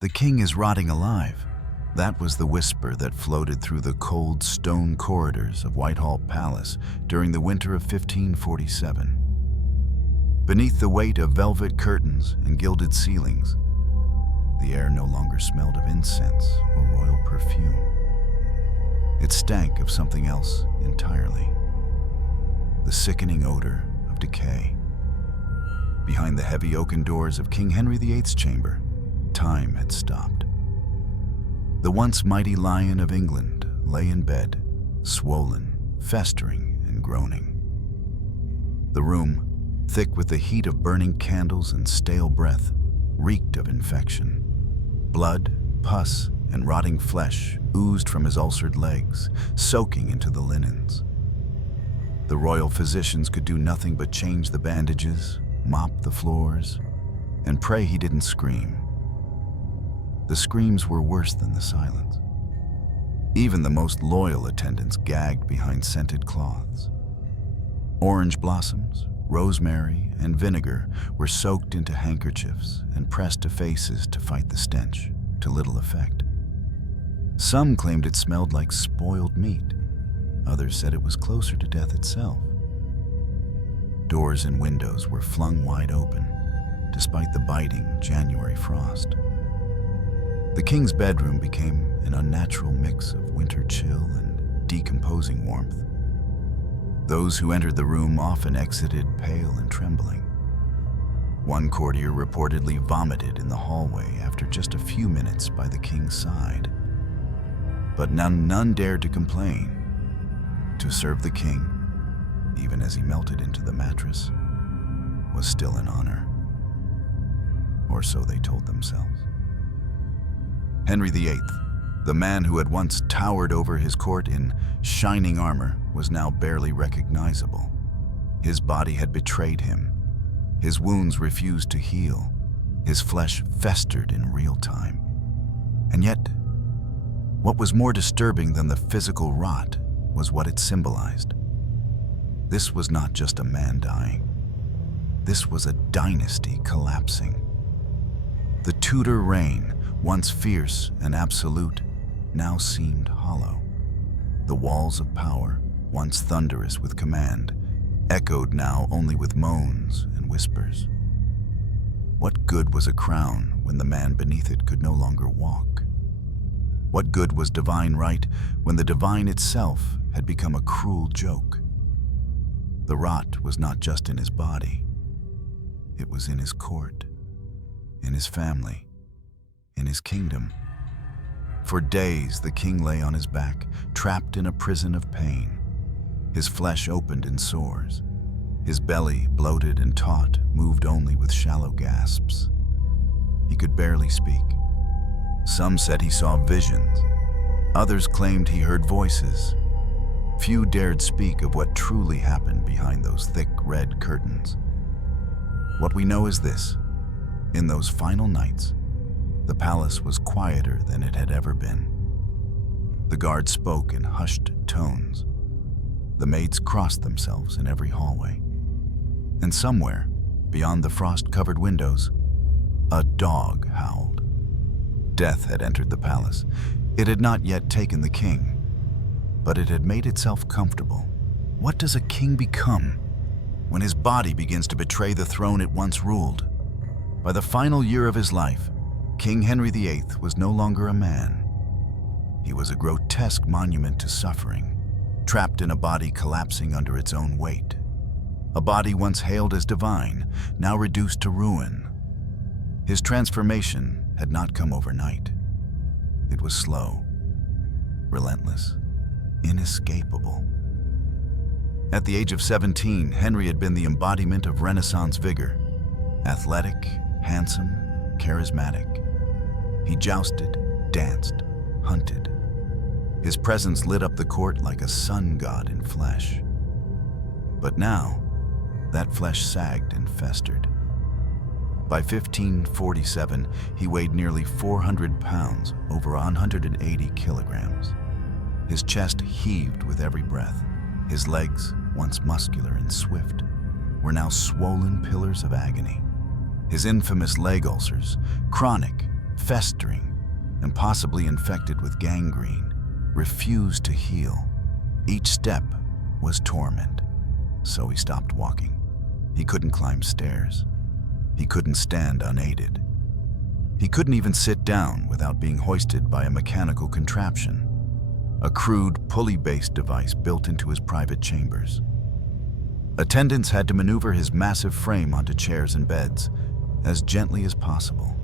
The king is rotting alive. That was the whisper that floated through the cold stone corridors of Whitehall Palace during the winter of 1547. Beneath the weight of velvet curtains and gilded ceilings, the air no longer smelled of incense or royal perfume. It stank of something else entirely. The sickening odor of decay. Behind the heavy oaken doors of King Henry VIII's chamber, time had stopped. The once mighty Lion of England lay in bed, swollen, festering, and groaning. The room, thick with the heat of burning candles and stale breath, reeked of infection. Blood, pus, and rotting flesh oozed from his ulcered legs, soaking into the linens. The royal physicians could do nothing but change the bandages, mop the floors, and pray he didn't scream. The screams were worse than the silence. Even the most loyal attendants gagged behind scented cloths. Orange blossoms, rosemary, and vinegar were soaked into handkerchiefs and pressed to faces to fight the stench, to little effect. Some claimed it smelled like spoiled meat. Others said it was closer to death itself. Doors and windows were flung wide open, despite the biting January frost. The king's bedroom became an unnatural mix of winter chill and decomposing warmth. Those who entered the room often exited pale and trembling. One courtier reportedly vomited in the hallway after just a few minutes by the king's side. But none dared to complain. To serve the king, even as he melted into the mattress, was still an honor. Or so they told themselves. Henry VIII, the man who had once towered over his court in shining armor, was now barely recognizable. His body had betrayed him. His wounds refused to heal. His flesh festered in real time. And yet, what was more disturbing than the physical rot was what it symbolized. This was not just a man dying. This was a dynasty collapsing. The Tudor reign, once fierce and absolute, now seemed hollow. The walls of power, once thunderous with command, echoed now only with moans and whispers. What good was a crown when the man beneath it could no longer walk? What good was divine right when the divine itself had become a cruel joke? The rot was not just in his body. It was in his court, in his family, in his kingdom. For days the king lay on his back, trapped in a prison of pain. His flesh opened in sores. His belly, bloated and taut, moved only with shallow gasps. He could barely speak. Some said he saw visions. Others claimed he heard voices. Few dared speak of what truly happened behind those thick red curtains. What we know is this: in those final nights, the palace was quieter than it had ever been. The guards spoke in hushed tones. The maids crossed themselves in every hallway. And somewhere, beyond the frost-covered windows, a dog howled. Death had entered the palace. It had not yet taken the king, but it had made itself comfortable. What does a king become when his body begins to betray the throne it once ruled? By the final year of his life, King Henry VIII was no longer a man. He was a grotesque monument to suffering, trapped in a body collapsing under its own weight. A body once hailed as divine, now reduced to ruin. His transformation had not come overnight. It was slow, relentless, inescapable. At the age of 17, Henry had been the embodiment of Renaissance vigor. Athletic, handsome, charismatic. He jousted, danced, hunted. His presence lit up the court like a sun god in flesh. But now, that flesh sagged and festered. By 1547, he weighed nearly 400 pounds, over 180 kilograms. His chest heaved with every breath. His legs, once muscular and swift, were now swollen pillars of agony. His infamous leg ulcers, chronic, festering, and possibly infected with gangrene, refused to heal. Each step was torment, so he stopped walking. He couldn't climb stairs. He couldn't stand unaided. He couldn't even sit down without being hoisted by a mechanical contraption, a crude, pulley-based device built into his private chambers. Attendants had to maneuver his massive frame onto chairs and beds as gently as possible,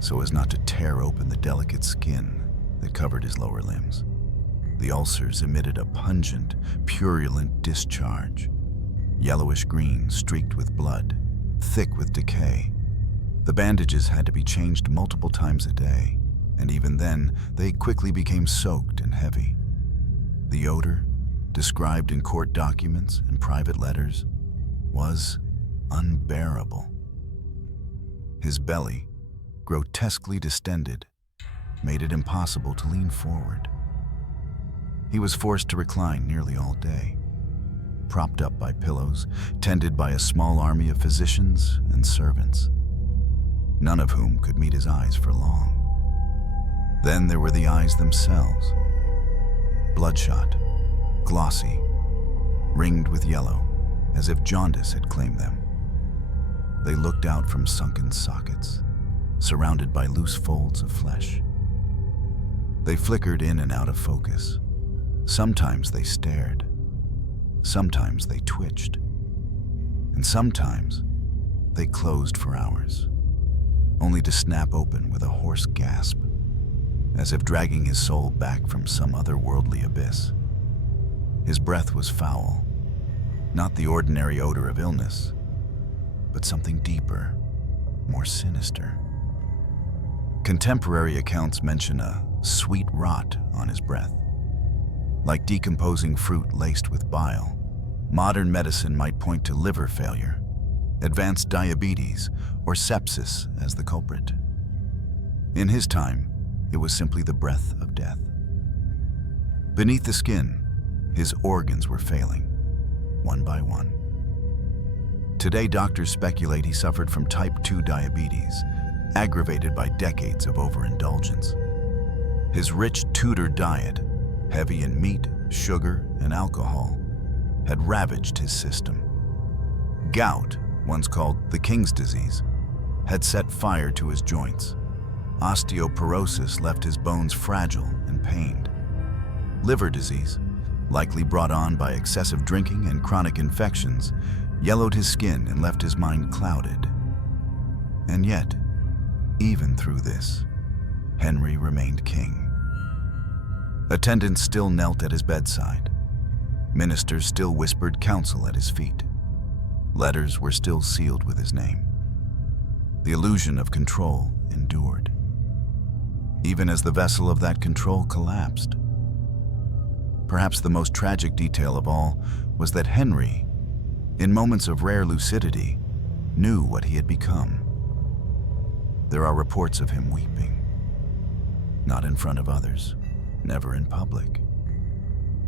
so as not to tear open the delicate skin that covered his lower limbs. The ulcers emitted a pungent, purulent discharge, yellowish-green, streaked with blood, thick with decay. The bandages had to be changed multiple times a day, and even then, they quickly became soaked and heavy. The odor, described in court documents and private letters, was unbearable. His belly, grotesquely distended, made it impossible to lean forward. He was forced to recline nearly all day, propped up by pillows, tended by a small army of physicians and servants, none of whom could meet his eyes for long. Then there were the eyes themselves, bloodshot, glossy, ringed with yellow, as if jaundice had claimed them. They looked out from sunken sockets, surrounded by loose folds of flesh. They flickered in and out of focus. Sometimes they stared, sometimes they twitched, and sometimes they closed for hours, only to snap open with a hoarse gasp, as if dragging his soul back from some otherworldly abyss. His breath was foul, not the ordinary odor of illness, but something deeper, more sinister. Contemporary accounts mention a sweet rot on his breath, like decomposing fruit laced with bile. Modern medicine might point to liver failure, advanced diabetes, or sepsis as the culprit. In his time, it was simply the breath of death. Beneath the skin, his organs were failing, one by one. Today, doctors speculate he suffered from type 2 diabetes, aggravated by decades of overindulgence. His rich Tudor diet, heavy in meat, sugar, and alcohol, had ravaged his system. Gout, once called the King's disease, had set fire to his joints. Osteoporosis left his bones fragile and pained. Liver disease, likely brought on by excessive drinking and chronic infections, yellowed his skin and left his mind clouded. And yet, even through this, Henry remained king. Attendants still knelt at his bedside. Ministers still whispered counsel at his feet. Letters were still sealed with his name. The illusion of control endured, even as the vessel of that control collapsed. Perhaps the most tragic detail of all was that Henry, in moments of rare lucidity, knew what he had become. There are reports of him weeping, not in front of others, never in public,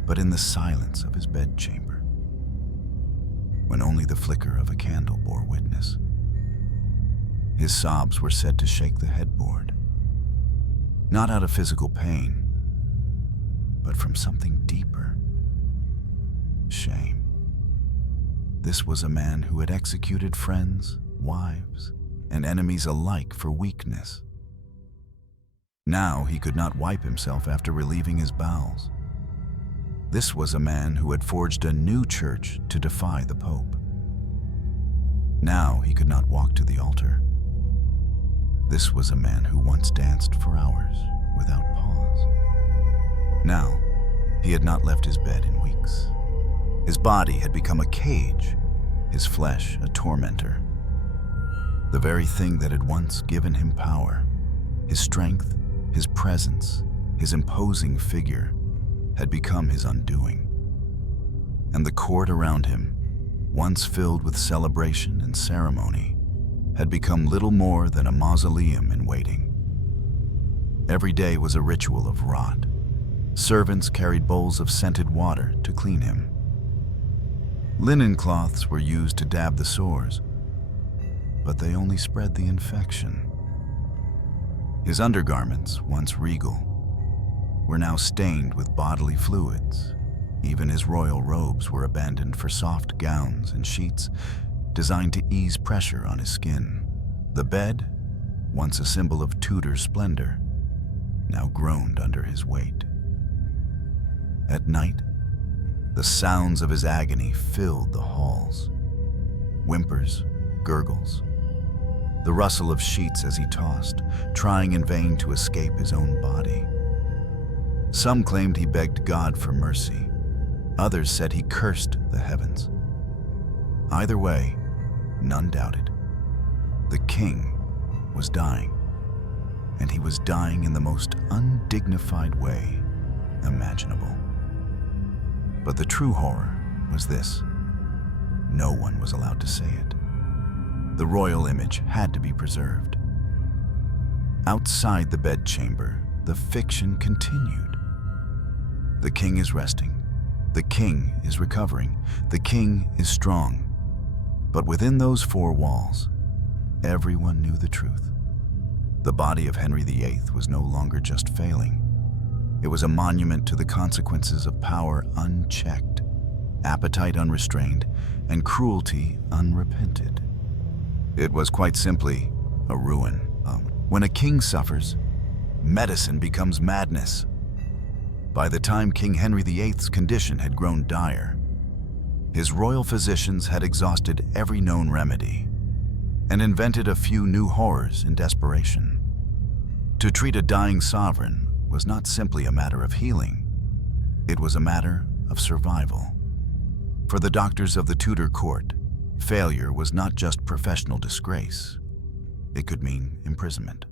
but in the silence of his bedchamber, when only the flicker of a candle bore witness. His sobs were said to shake the headboard, not out of physical pain, but from something deeper: shame. This was a man who had executed friends, wives, and enemies alike for weakness. Now he could not wipe himself after relieving his bowels. This was a man who had forged a new church to defy the Pope. Now he could not walk to the altar. This was a man who once danced for hours without pause. Now, he had not left his bed in weeks. His body had become a cage, his flesh a tormentor. The very thing that had once given him power, his strength, his presence, his imposing figure, had become his undoing. And the court around him, once filled with celebration and ceremony, had become little more than a mausoleum in waiting. Every day was a ritual of rot. Servants carried bowls of scented water to clean him. Linen cloths were used to dab the sores, but they only spread the infection. His undergarments, once regal, were now stained with bodily fluids. Even his royal robes were abandoned for soft gowns and sheets designed to ease pressure on his skin. The bed, once a symbol of Tudor splendor, now groaned under his weight. At night, the sounds of his agony filled the halls. Whimpers, gurgles, the rustle of sheets as he tossed, trying in vain to escape his own body. Some claimed he begged God for mercy. Others said he cursed the heavens. Either way, none doubted. The king was dying, and he was dying in the most undignified way imaginable. But the true horror was this: no one was allowed to say it. The royal image had to be preserved. Outside the bedchamber, the fiction continued. The king is resting. The king is recovering. The king is strong. But within those four walls, everyone knew the truth. The body of Henry VIII was no longer just failing. It was a monument to the consequences of power unchecked, appetite unrestrained, and cruelty unrepented. It was quite simply a ruin. When a king suffers, medicine becomes madness. By the time King Henry VIII's condition had grown dire, his royal physicians had exhausted every known remedy and invented a few new horrors in desperation. To treat a dying sovereign was not simply a matter of healing, it was a matter of survival. For the doctors of the Tudor court, failure was not just professional disgrace. It could mean imprisonment,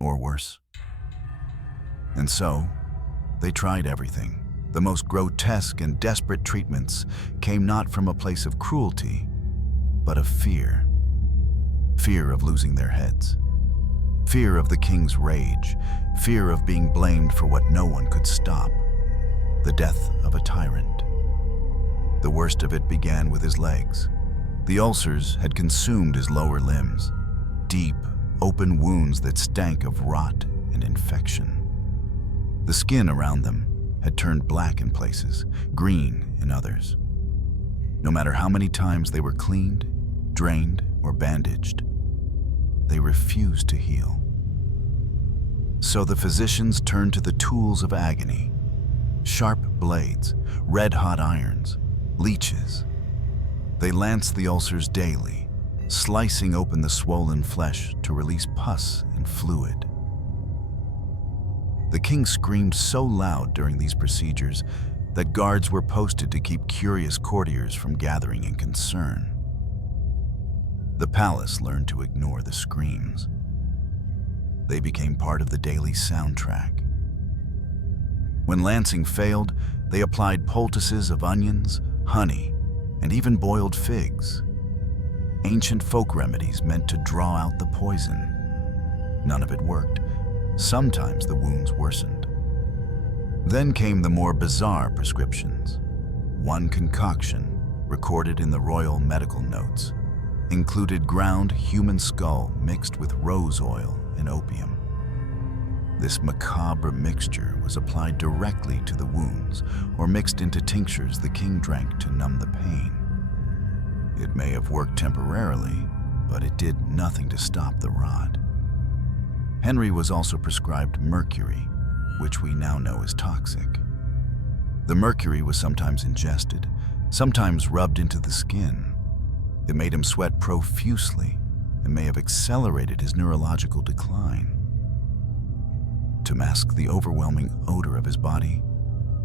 or worse. And so, they tried everything. The most grotesque and desperate treatments came not from a place of cruelty, but of fear. Fear of losing their heads. Fear of the king's rage. Fear of being blamed for what no one could stop. The death of a tyrant. The worst of it began with his legs. The ulcers had consumed his lower limbs. Deep, open wounds that stank of rot and infection. The skin around them had turned black in places, green in others. No matter how many times they were cleaned, drained, or bandaged, they refused to heal. So the physicians turned to the tools of agony: sharp blades, red-hot irons, leeches. They lanced the ulcers daily, slicing open the swollen flesh to release pus and fluid. The king screamed so loud during these procedures that guards were posted to keep curious courtiers from gathering in concern. The palace learned to ignore the screams. They became part of the daily soundtrack. When lancing failed, they applied poultices of onions, honey, and even boiled figs. Ancient folk remedies meant to draw out the poison. None of it worked. Sometimes the wounds worsened. Then came the more bizarre prescriptions. One concoction, recorded in the royal medical notes, included ground human skull mixed with rose oil and opium. This macabre mixture was applied directly to the wounds or mixed into tinctures the king drank to numb the pain. It may have worked temporarily, but it did nothing to stop the rot. Henry was also prescribed mercury, which we now know is toxic. The mercury was sometimes ingested, sometimes rubbed into the skin. It made him sweat profusely and may have accelerated his neurological decline. To mask the overwhelming odor of his body,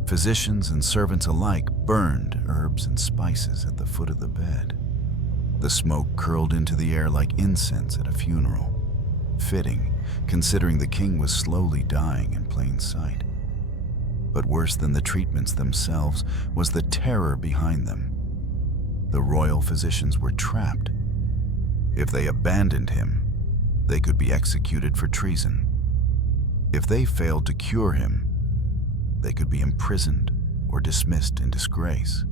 physicians and servants alike burned herbs and spices at the foot of the bed. The smoke curled into the air like incense at a funeral. Fitting, considering the king was slowly dying in plain sight. But worse than the treatments themselves was the terror behind them. The royal physicians were trapped. If they abandoned him, they could be executed for treason. If they failed to cure him, they could be imprisoned or dismissed in disgrace.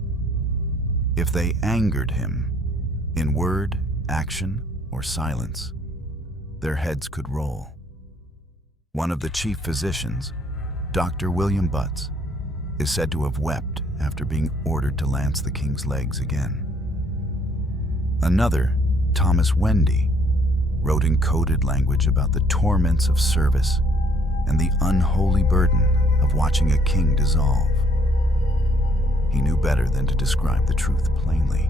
If they angered him, in word, action, or silence, their heads could roll. One of the chief physicians, Dr. William Butts, is said to have wept after being ordered to lance the king's legs again. Another, Thomas Wendy, wrote in coded language about the torments of service and the unholy burden of watching a king dissolve. He knew better than to describe the truth plainly.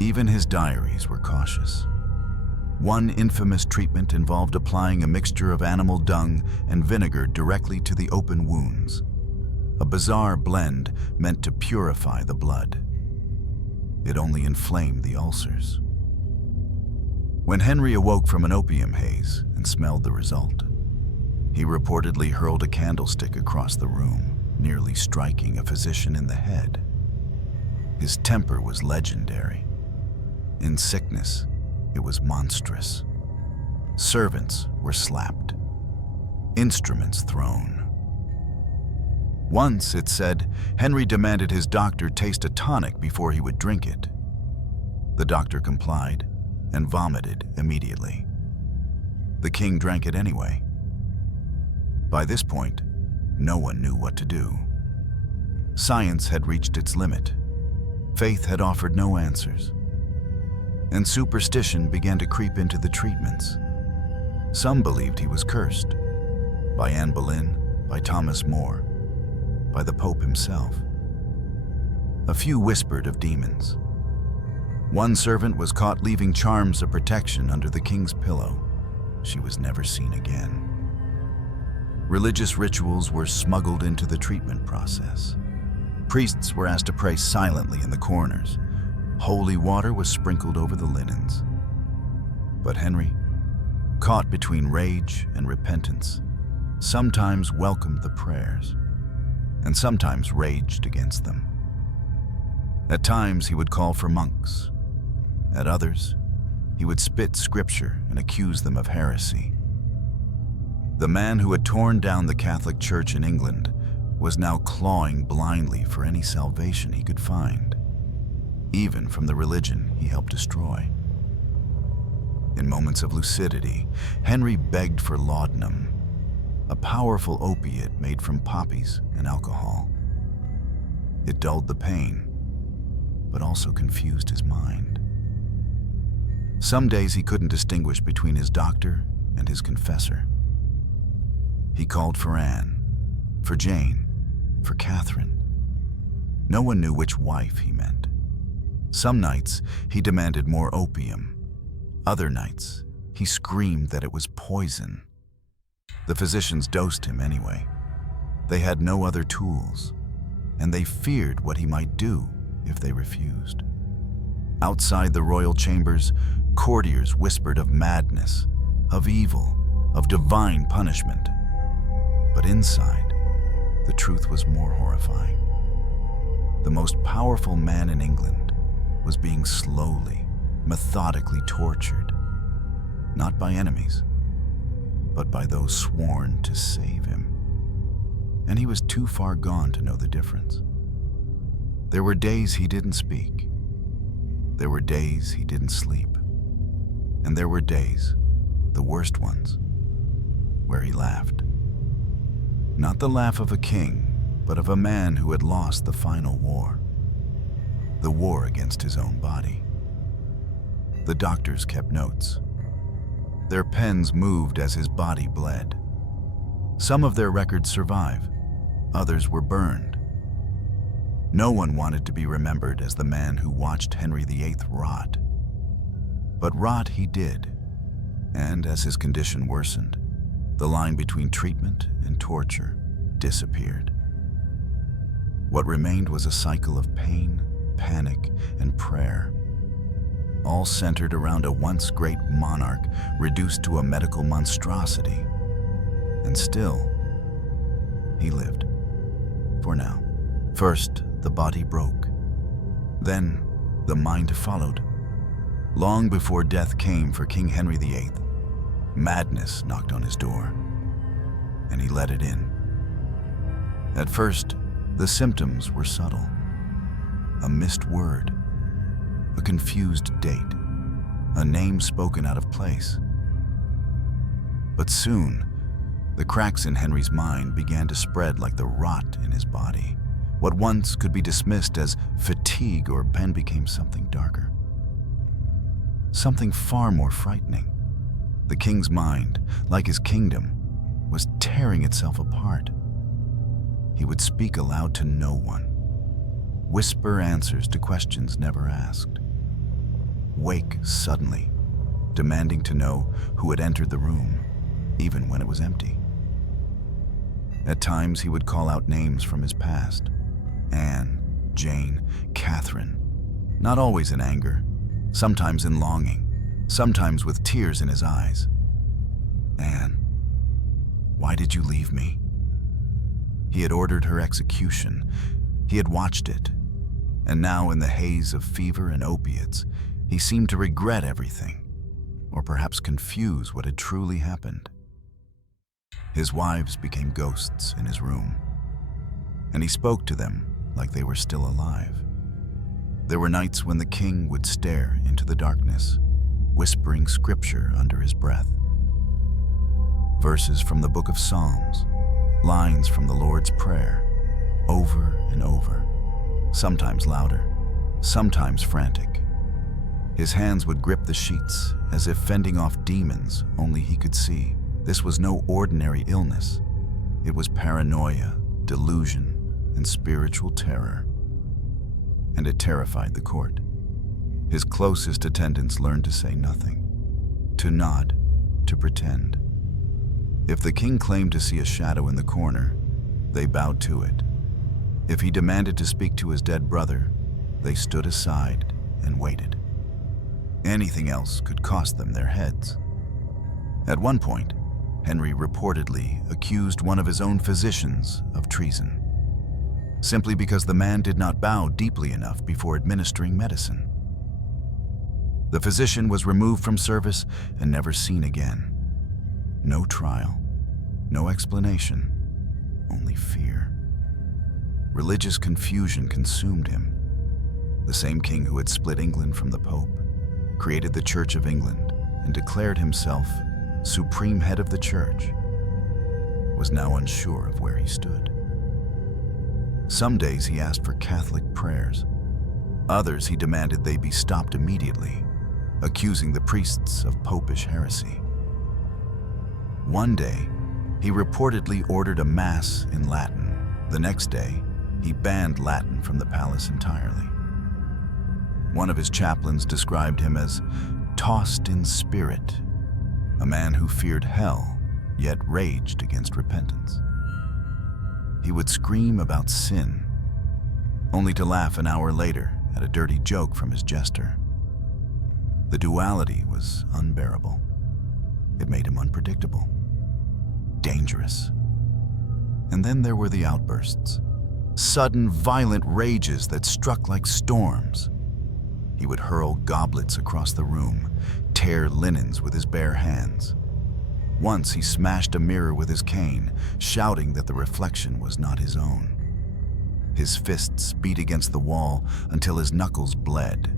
Even his diaries were cautious. One infamous treatment involved applying a mixture of animal dung and vinegar directly to the open wounds, a bizarre blend meant to purify the blood. It only inflamed the ulcers. When Henry awoke from an opium haze and smelled the result, he reportedly hurled a candlestick across the room, nearly striking a physician in the head. His temper was legendary. In sickness, it was monstrous. Servants were slapped, instruments thrown. Once, it said, Henry demanded his doctor taste a tonic before he would drink it. The doctor complied and vomited immediately. The king drank it anyway. By this point, no one knew what to do. Science had reached its limit. Faith had offered no answers. And superstition began to creep into the treatments. Some believed he was cursed, by Anne Boleyn, by Thomas More, by the Pope himself. A few whispered of demons. One servant was caught leaving charms of protection under the king's pillow. She was never seen again. Religious rituals were smuggled into the treatment process. Priests were asked to pray silently in the corners. Holy water was sprinkled over the linens. But Henry, caught between rage and repentance, sometimes welcomed the prayers, and sometimes raged against them. At times he would call for monks. At others, he would spit scripture and accuse them of heresy. The man who had torn down the Catholic Church in England was now clawing blindly for any salvation he could find, even from the religion he helped destroy. In moments of lucidity, Henry begged for laudanum, a powerful opiate made from poppies and alcohol. It dulled the pain, but also confused his mind. Some days he couldn't distinguish between his doctor and his confessor. He called for Anne, for Jane, for Catherine. No one knew which wife he meant. Some nights he demanded more opium. Other nights he screamed that it was poison. The physicians dosed him anyway. They had no other tools, and they feared what he might do if they refused. Outside the royal chambers, courtiers whispered of madness, of evil, of divine punishment. But inside, the truth was more horrifying. The most powerful man in England was being slowly, methodically tortured, not by enemies, but by those sworn to save him. And he was too far gone to know the difference. There were days he didn't speak. There were days he didn't sleep. And there were days, the worst ones, where he laughed. Not the laugh of a king, but of a man who had lost the final war. The war against his own body. The doctors kept notes. Their pens moved as his body bled. Some of their records survive, others were burned. No one wanted to be remembered as the man who watched Henry VIII rot. But rot he did, and as his condition worsened, the line between treatment and torture disappeared. What remained was a cycle of pain, panic, and prayer, all centered around a once great monarch reduced to a medical monstrosity. And still, he lived. For now. First, the body broke. Then, the mind followed. Long before death came for King Henry VIII, madness knocked on his door, and he let it in. At first, the symptoms were subtle. A missed word, a confused date, a name spoken out of place. But soon, The cracks in Henry's mind began to spread like the rot in his body. What once could be dismissed as fatigue or pen became something darker. Something far more frightening. The king's mind, like his kingdom, was tearing itself apart. He would speak aloud to no one, whisper answers to questions never asked, wake suddenly, demanding to know who had entered the room, even when it was empty. At times, he would call out names from his past: Anne, Jane, Catherine, not always in anger, sometimes in longing, sometimes with tears in his eyes. Anne, why did you leave me? He had ordered her execution. He had watched it. And now, in the haze of fever and opiates, he seemed to regret everything, or perhaps confuse what had truly happened. His wives became ghosts in his room, and he spoke to them like they were still alive. There were nights when the king would stare into the darkness, whispering scripture under his breath. Verses from the book of Psalms, lines from the Lord's Prayer, over and over, sometimes louder, sometimes frantic. His hands would grip the sheets as if fending off demons only he could see. This was no ordinary illness. It was paranoia, delusion, and spiritual terror. And it terrified the court. His closest attendants learned to say nothing, to nod, to pretend. If the king claimed to see a shadow in the corner, they bowed to it. If he demanded to speak to his dead brother, they stood aside and waited. Anything else could cost them their heads. At one point, Henry reportedly accused one of his own physicians of treason, simply because the man did not bow deeply enough before administering medicine. The physician was removed from service and never seen again. No trial, no explanation, only fear. Religious confusion consumed him. The same king who had split England from the Pope, created the Church of England, and declared himself supreme head of the church, was now unsure of where he stood. Some days he asked for Catholic prayers. Others he demanded they be stopped immediately, accusing the priests of popish heresy. One day, he reportedly ordered a mass in Latin. The next day, he banned Latin from the palace entirely. One of his chaplains described him as tossed in spirit, a man who feared hell, yet raged against repentance. He would scream about sin, only to laugh an hour later at a dirty joke from his jester. The duality was unbearable. It made him unpredictable, dangerous. And then there were the outbursts, sudden, violent rages that struck like storms. He would hurl goblets across the room, tear linens with his bare hands. Once he smashed a mirror with his cane, shouting that the reflection was not his own. His fists beat against the wall until his knuckles bled.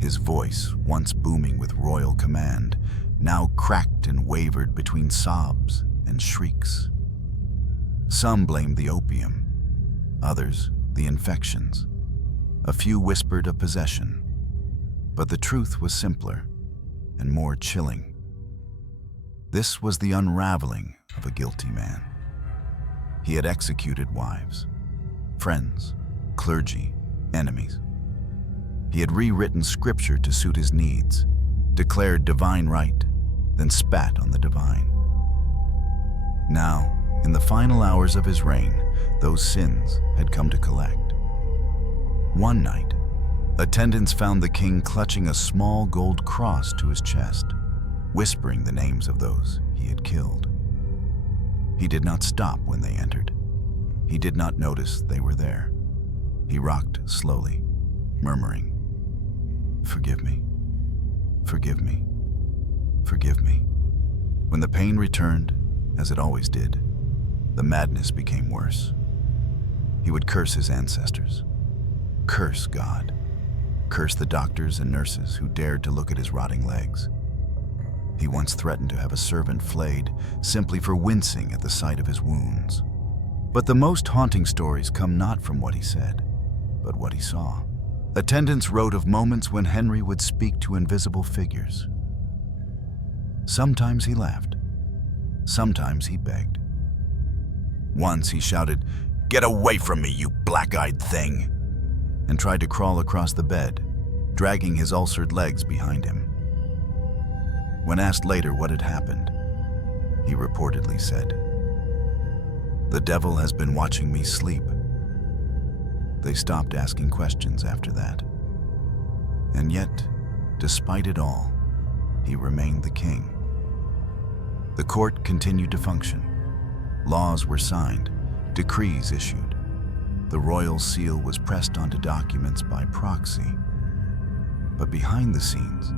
His voice, once booming with royal command, now cracked and wavered between sobs and shrieks. Some blamed the opium, others the infections. A few whispered of possession, but the truth was simpler and more chilling. This was the unraveling of a guilty man. He had executed wives, friends, clergy, enemies. He had rewritten scripture to suit his needs, declared divine right, then spat on the divine. Now, in the final hours of his reign, those sins had come to collect. One night, attendants found the king clutching a small gold cross to his chest, whispering the names of those he had killed. He did not stop when they entered. He did not notice they were there. He rocked slowly, murmuring, "Forgive me, forgive me, forgive me." When the pain returned, as it always did, the madness became worse. He would curse his ancestors, curse God, curse the doctors and nurses who dared to look at his rotting legs. He once threatened to have a servant flayed simply for wincing at the sight of his wounds. But the most haunting stories come not from what he said, but what he saw. Attendants wrote of moments when Henry would speak to invisible figures. Sometimes he laughed. Sometimes he begged. Once he shouted, "Get away from me, you black-eyed thing!" and tried to crawl across the bed, dragging his ulcered legs behind him. When asked later what had happened, he reportedly said, "The devil has been watching me sleep." They stopped asking questions after that. And yet, despite it all, he remained the king. The court continued to function. Laws were signed, decrees issued. The royal seal was pressed onto documents by proxy. But behind the scenes,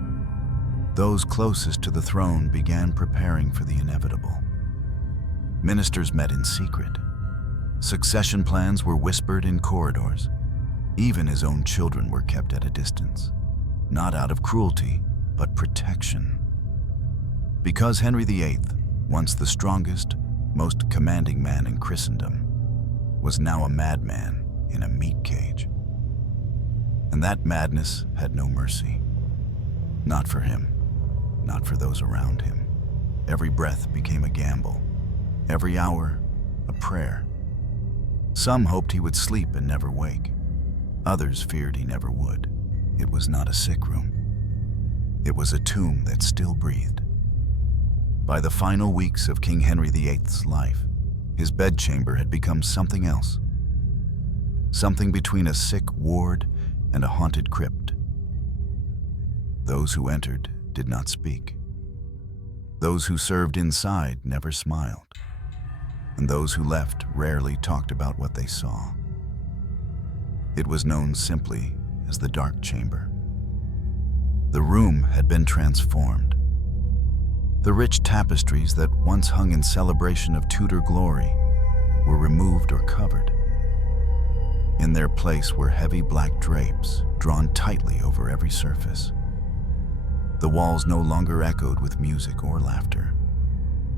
those closest to the throne began preparing for the inevitable. Ministers met in secret. Succession plans were whispered in corridors. Even his own children were kept at a distance, not out of cruelty, but protection. Because Henry VIII, once the strongest, most commanding man in Christendom, was now a madman in a meat cage. And that madness had no mercy. Not for him, not for those around him. Every breath became a gamble, every hour a prayer. Some hoped he would sleep and never wake. Others feared he never would. It was not a sick room. It was a tomb that still breathed. By the final weeks of King Henry VIII's life, his bedchamber had become something else. Something between a sick ward and a haunted crypt. Those who entered did not speak. Those who served inside never smiled. And those who left rarely talked about what they saw. It was known simply as the Dark Chamber. The room had been transformed. The rich tapestries that once hung in celebration of Tudor glory were removed or covered. In their place were heavy black drapes drawn tightly over every surface. The walls no longer echoed with music or laughter,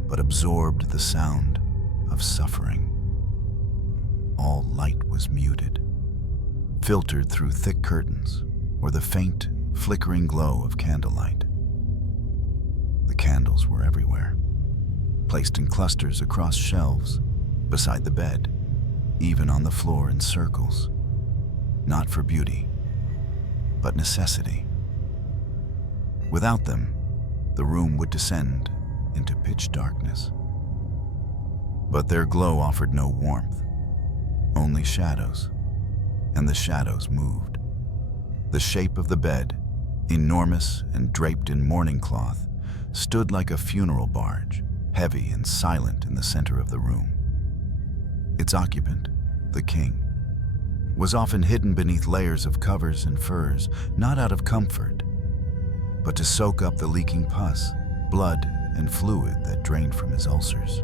but absorbed the sound of suffering. All light was muted, filtered through thick curtains or the faint, flickering glow of candlelight. The candles were everywhere, placed in clusters across shelves, beside the bed, even on the floor in circles, not for beauty, but necessity. Without them, the room would descend into pitch darkness. But their glow offered no warmth, only shadows, and the shadows moved. The shape of the bed, enormous and draped in mourning cloth, stood like a funeral barge, heavy and silent in the center of the room. Its occupant, the king, was often hidden beneath layers of covers and furs, not out of comfort, but to soak up the leaking pus, blood, and fluid that drained from his ulcers.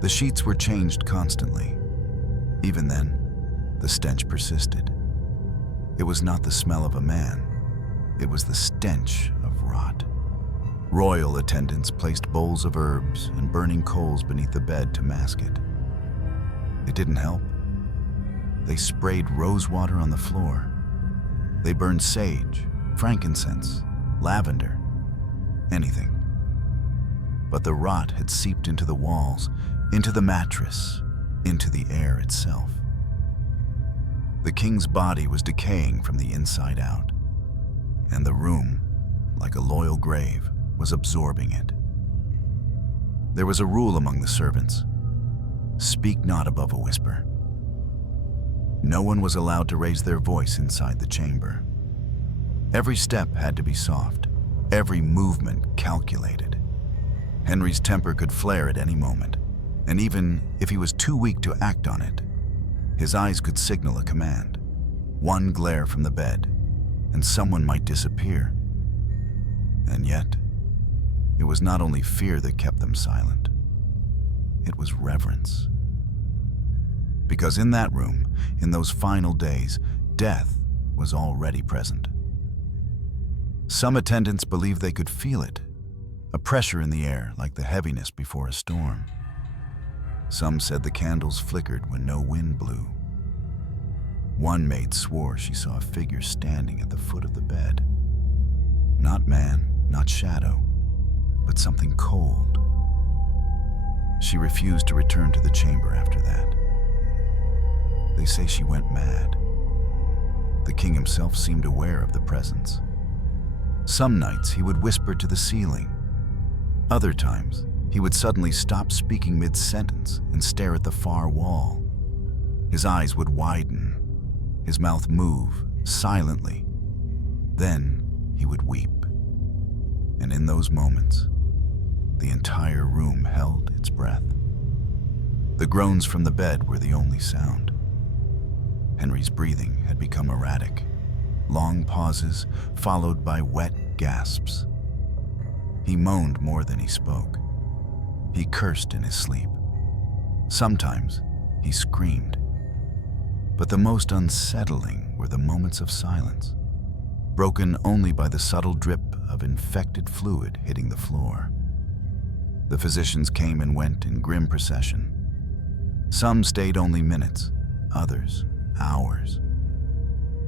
The sheets were changed constantly. Even then, the stench persisted. It was not the smell of a man. It was the stench of rot. Royal attendants placed bowls of herbs and burning coals beneath the bed to mask it. It didn't help. They sprayed rose water on the floor. They burned sage, frankincense, lavender, anything. But the rot had seeped into the walls, into the mattress, into the air itself. The king's body was decaying from the inside out, and the room, like a loyal grave, was absorbing it. There was a rule among the servants: speak not above a whisper. No one was allowed to raise their voice inside the chamber. Every step had to be soft, every movement calculated. Henry's temper could flare at any moment, and even if he was too weak to act on it, his eyes could signal a command. One glare from the bed, and someone might disappear. And yet, it was not only fear that kept them silent. It was reverence. Because in that room, in those final days, death was already present. Some attendants believed they could feel it, a pressure in the air like the heaviness before a storm. Some said the candles flickered when no wind blew. One maid swore she saw a figure standing at the foot of the bed. Not man, not shadow, but something cold. She refused to return to the chamber after that. They say she went mad. The king himself seemed aware of the presence. Some nights he would whisper to the ceiling. Other times, he would suddenly stop speaking mid-sentence and stare at the far wall. His eyes would widen, his mouth move silently. Then he would weep. And in those moments, the entire room held its breath. The groans from the bed were the only sound. Henry's breathing had become erratic, long pauses followed by wet gasps. He moaned more than he spoke. He cursed in his sleep. Sometimes he screamed. But the most unsettling were the moments of silence, broken only by the subtle drip of infected fluid hitting the floor. The physicians came and went in grim procession. Some stayed only minutes, others hours.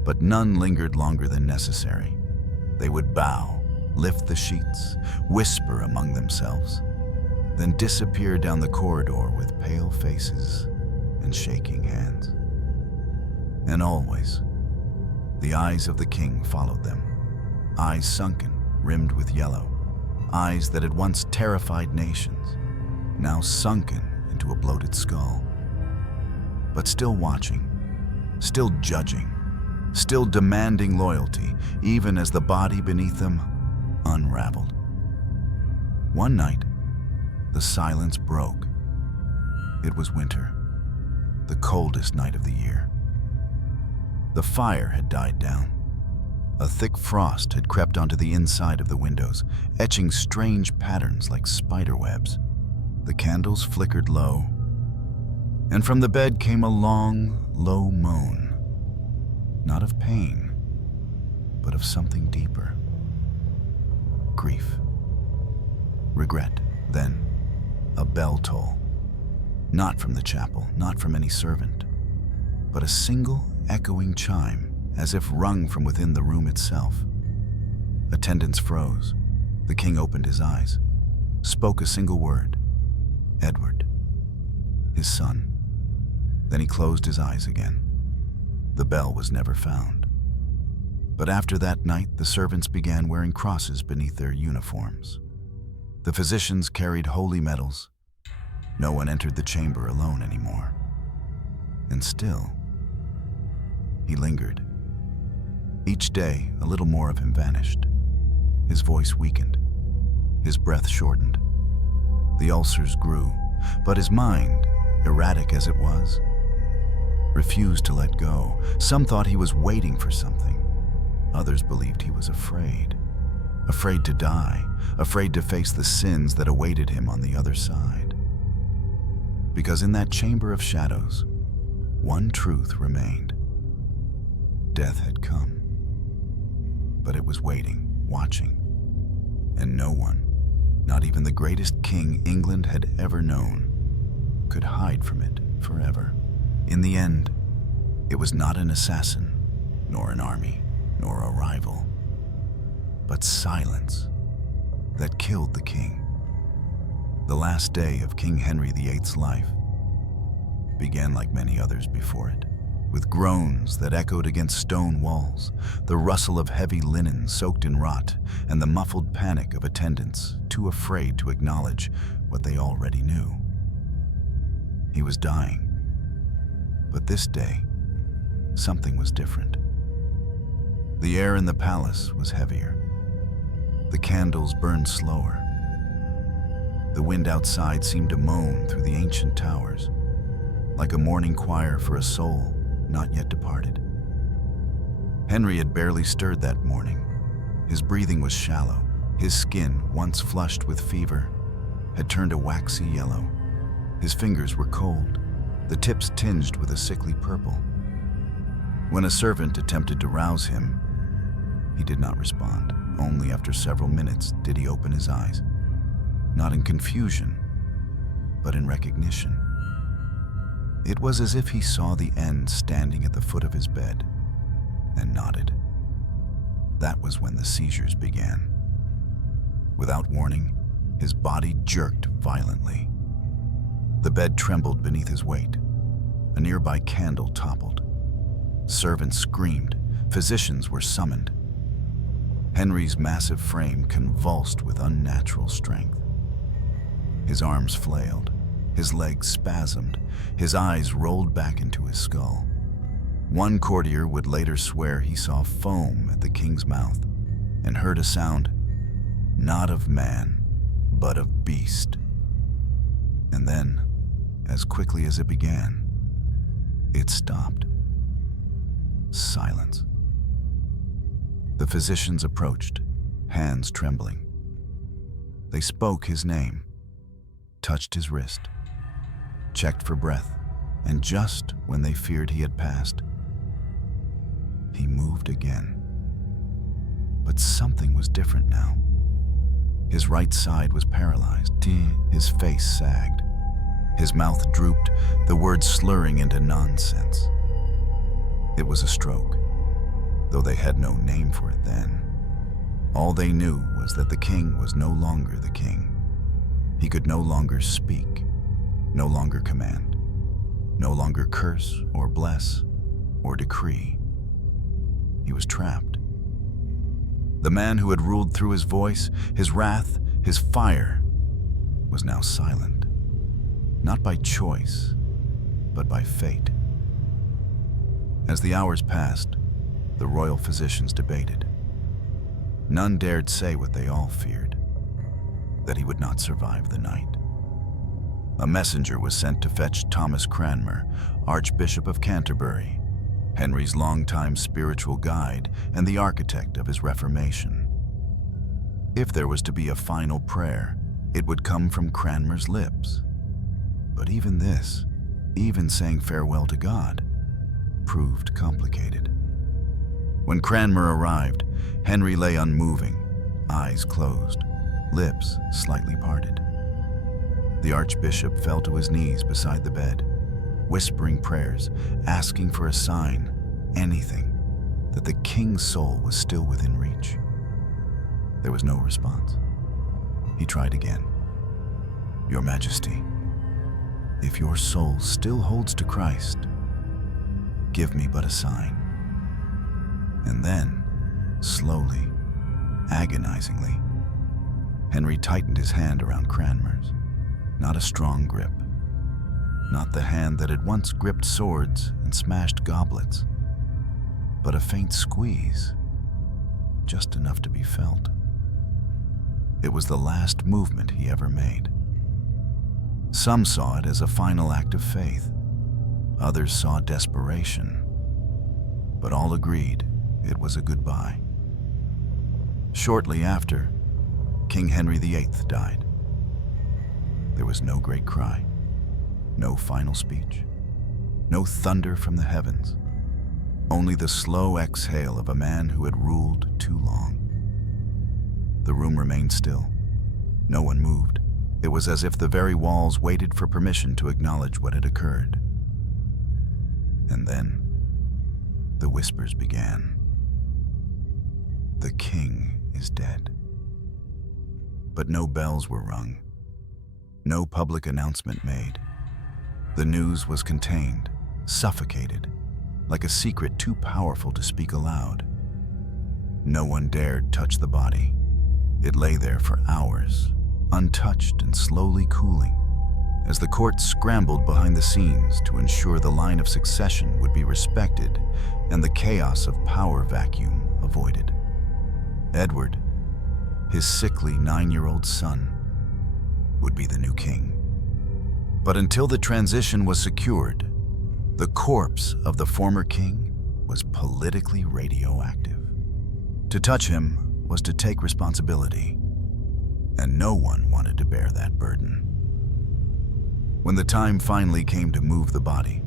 But none lingered longer than necessary. They would bow, lift the sheets, whisper among themselves, then disappear down the corridor with pale faces and shaking hands. And always, the eyes of the king followed them, eyes sunken, rimmed with yellow, eyes that had once terrified nations, now sunken into a bloated skull. But still watching, still judging, still demanding loyalty, even as the body beneath them unraveled. One night, the silence broke. It was winter, the coldest night of the year. The fire had died down. A thick frost had crept onto the inside of the windows, etching strange patterns like spider webs. The candles flickered low, and from the bed came a long, low moan. Not of pain, but of something deeper. Grief. Regret. Then, a bell toll. Not from the chapel, not from any servant, but a single echoing chime, as if rung from within the room itself. Attendants froze. The king opened his eyes, spoke a single word. Edward. His son. Then he closed his eyes again. The bell was never found. But after that night, the servants began wearing crosses beneath their uniforms. The physicians carried holy medals. No one entered the chamber alone anymore. And still, he lingered. Each day, a little more of him vanished. His voice weakened. His breath shortened. The ulcers grew, but his mind, erratic as it was, refused to let go. Some thought he was waiting for something. Others believed he was afraid. Afraid to die, afraid to face the sins that awaited him on the other side. Because in that chamber of shadows, one truth remained. Death had come. But it was waiting, watching. And no one, not even the greatest king England had ever known, could hide from it forever. In the end, it was not an assassin, nor an army, nor a rival, but silence that killed the king. The last day of King Henry VIII's life began like many others before it, with groans that echoed against stone walls, the rustle of heavy linen soaked in rot, and the muffled panic of attendants too afraid to acknowledge what they already knew. He was dying. But this day, something was different. The air in the palace was heavier. The candles burned slower. The wind outside seemed to moan through the ancient towers, like a morning choir for a soul not yet departed. Henry had barely stirred that morning. His breathing was shallow. His skin, once flushed with fever, had turned a waxy yellow. His fingers were cold, the tips tinged with a sickly purple. When a servant attempted to rouse him, he did not respond, Only after several minutes did he open his eyes, not in confusion, but in recognition. It was as if he saw the end standing at the foot of his bed and nodded. That was when the seizures began. Without warning, his body jerked violently. The bed trembled beneath his weight. A nearby candle toppled. Servants screamed. Physicians were summoned. Henry's massive frame convulsed with unnatural strength. His arms flailed. His legs spasmed. His eyes rolled back into his skull. One courtier would later swear he saw foam at the king's mouth and heard a sound not of man, but of beast. And then, as quickly as it began, it stopped. Silence. The physicians approached, hands trembling. They spoke his name, touched his wrist, checked for breath, and just when they feared he had passed, he moved again. But something was different now. His right side was paralyzed. His face sagged. His mouth drooped, the words slurring into nonsense. It was a stroke, though they had no name for it then. All they knew was that the king was no longer the king. He could no longer speak, no longer command, no longer curse or bless or decree. He was trapped. The man who had ruled through his voice, his wrath, his fire, was now silent. Not by choice, but by fate. As the hours passed, the royal physicians debated. None dared say what they all feared, that he would not survive the night. A messenger was sent to fetch Thomas Cranmer, Archbishop of Canterbury, Henry's longtime spiritual guide and the architect of his Reformation. If there was to be a final prayer, it would come from Cranmer's lips. But even this, even saying farewell to God, proved complicated. When Cranmer arrived, Henry lay unmoving, eyes closed, lips slightly parted. The archbishop fell to his knees beside the bed, whispering prayers, asking for a sign, anything, that the king's soul was still within reach. There was no response. He tried again. "Your Majesty, if your soul still holds to Christ, give me but a sign." And then, slowly, agonizingly, Henry tightened his hand around Cranmer's. Not a strong grip. Not the hand that had once gripped swords and smashed goblets, but a faint squeeze, just enough to be felt. It was the last movement he ever made. Some saw it as a final act of faith. Others saw desperation. But all agreed it was a goodbye. Shortly after, King Henry VIII died. There was no great cry, no final speech, no thunder from the heavens, only the slow exhale of a man who had ruled too long. The room remained still. No one moved. It was as if the very walls waited for permission to acknowledge what had occurred. And then, the whispers began. The king is dead. But no bells were rung. No public announcement made. The news was contained, suffocated, like a secret too powerful to speak aloud. No one dared touch the body. It lay there for hours, untouched and slowly cooling, as the court scrambled behind the scenes to ensure the line of succession would be respected and the chaos of power vacuum avoided. Edward, his sickly 9-year-old son, would be the new king. But until the transition was secured, the corpse of the former king was politically radioactive. To touch him was to take responsibility, and no one wanted to bear that burden. When the time finally came to move the body,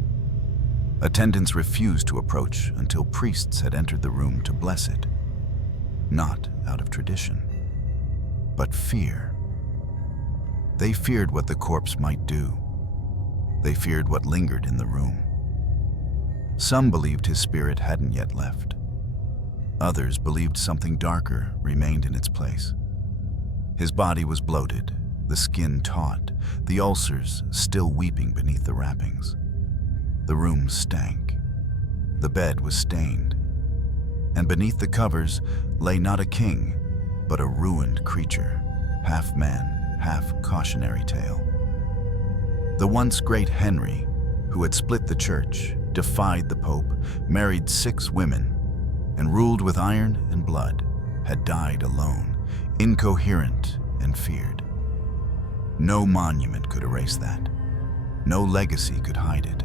attendants refused to approach until priests had entered the room to bless it. not out of tradition, but fear. They feared what the corpse might do. They feared what lingered in the room. Some believed his spirit hadn't yet left. Others believed something darker remained in its place. His body was bloated, the skin taut, the ulcers still weeping beneath the wrappings. The room stank. The bed was stained. And beneath the covers lay not a king, but a ruined creature, half man, half cautionary tale. The once great Henry, who had split the church, defied the Pope, married 6 women, and ruled with iron and blood, had died alone, incoherent and feared. No monument could erase that. No legacy could hide it.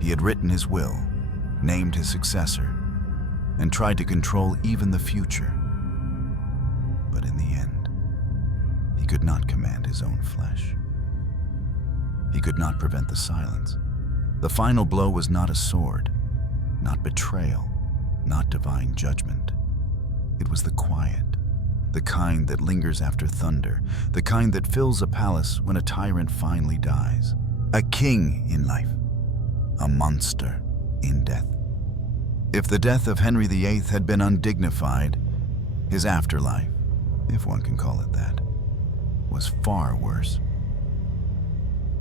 He had written his will, named his successor, and tried to control even the future. But in the end, he could not command his own flesh. He could not prevent the silence. The final blow was not a sword, not betrayal, not divine judgment. It was the quiet, the kind that lingers after thunder, the kind that fills a palace when a tyrant finally dies. A king in life, a monster in death. If the death of Henry VIII had been undignified, his afterlife, if one can call it that, was far worse.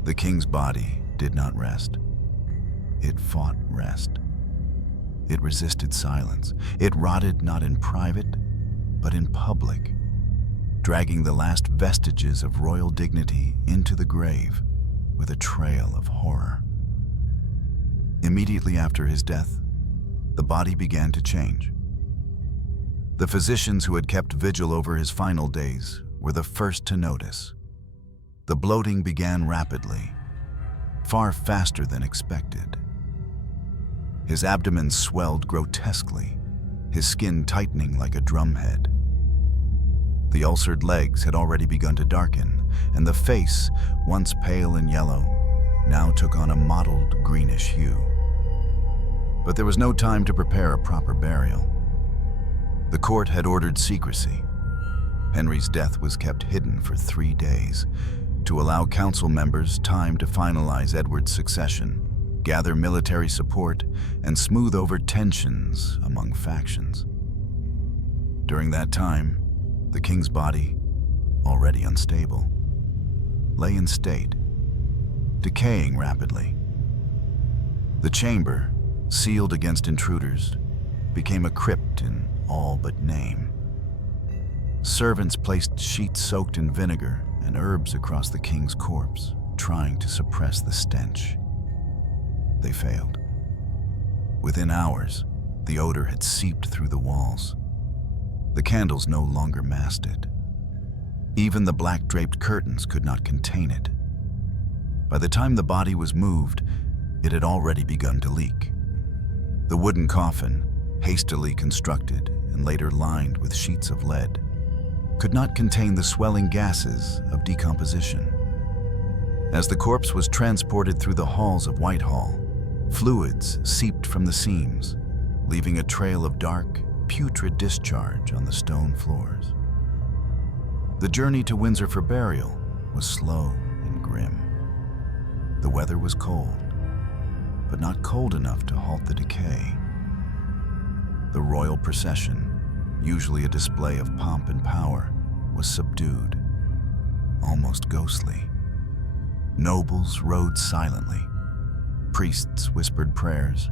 The king's body did not rest. It fought rest. It resisted silence. It rotted not in private, but in public, dragging the last vestiges of royal dignity into the grave with a trail of horror. Immediately after his death, the body began to change. The physicians who had kept vigil over his final days were the first to notice. The bloating began rapidly, far faster than expected. His abdomen swelled grotesquely, his skin tightening like a drumhead. The ulcered legs had already begun to darken, and the face, once pale and yellow, now took on a mottled greenish hue. But there was no time to prepare a proper burial. The court had ordered secrecy. Henry's death was kept hidden for 3 days to allow council members time to finalize Edward's succession, gather military support, and smooth over tensions among factions. During that time, the king's body, already unstable, lay in state, decaying rapidly. The chamber, sealed against intruders, became a crypt in all but name. Servants placed sheets soaked in vinegar and herbs across the king's corpse, trying to suppress the stench. They failed. Within hours, the odor had seeped through the walls. The candles no longer masked it. Even the black-draped curtains could not contain it. By the time the body was moved, it had already begun to leak. The wooden coffin, hastily constructed and later lined with sheets of lead, could not contain the swelling gases of decomposition. As the corpse was transported through the halls of Whitehall, fluids seeped from the seams, leaving a trail of dark, putrid discharge on the stone floors. The journey to Windsor for burial was slow and grim. The weather was cold, but not cold enough to halt the decay. The royal procession, usually a display of pomp and power, was subdued, almost ghostly. Nobles rode silently. Priests whispered prayers.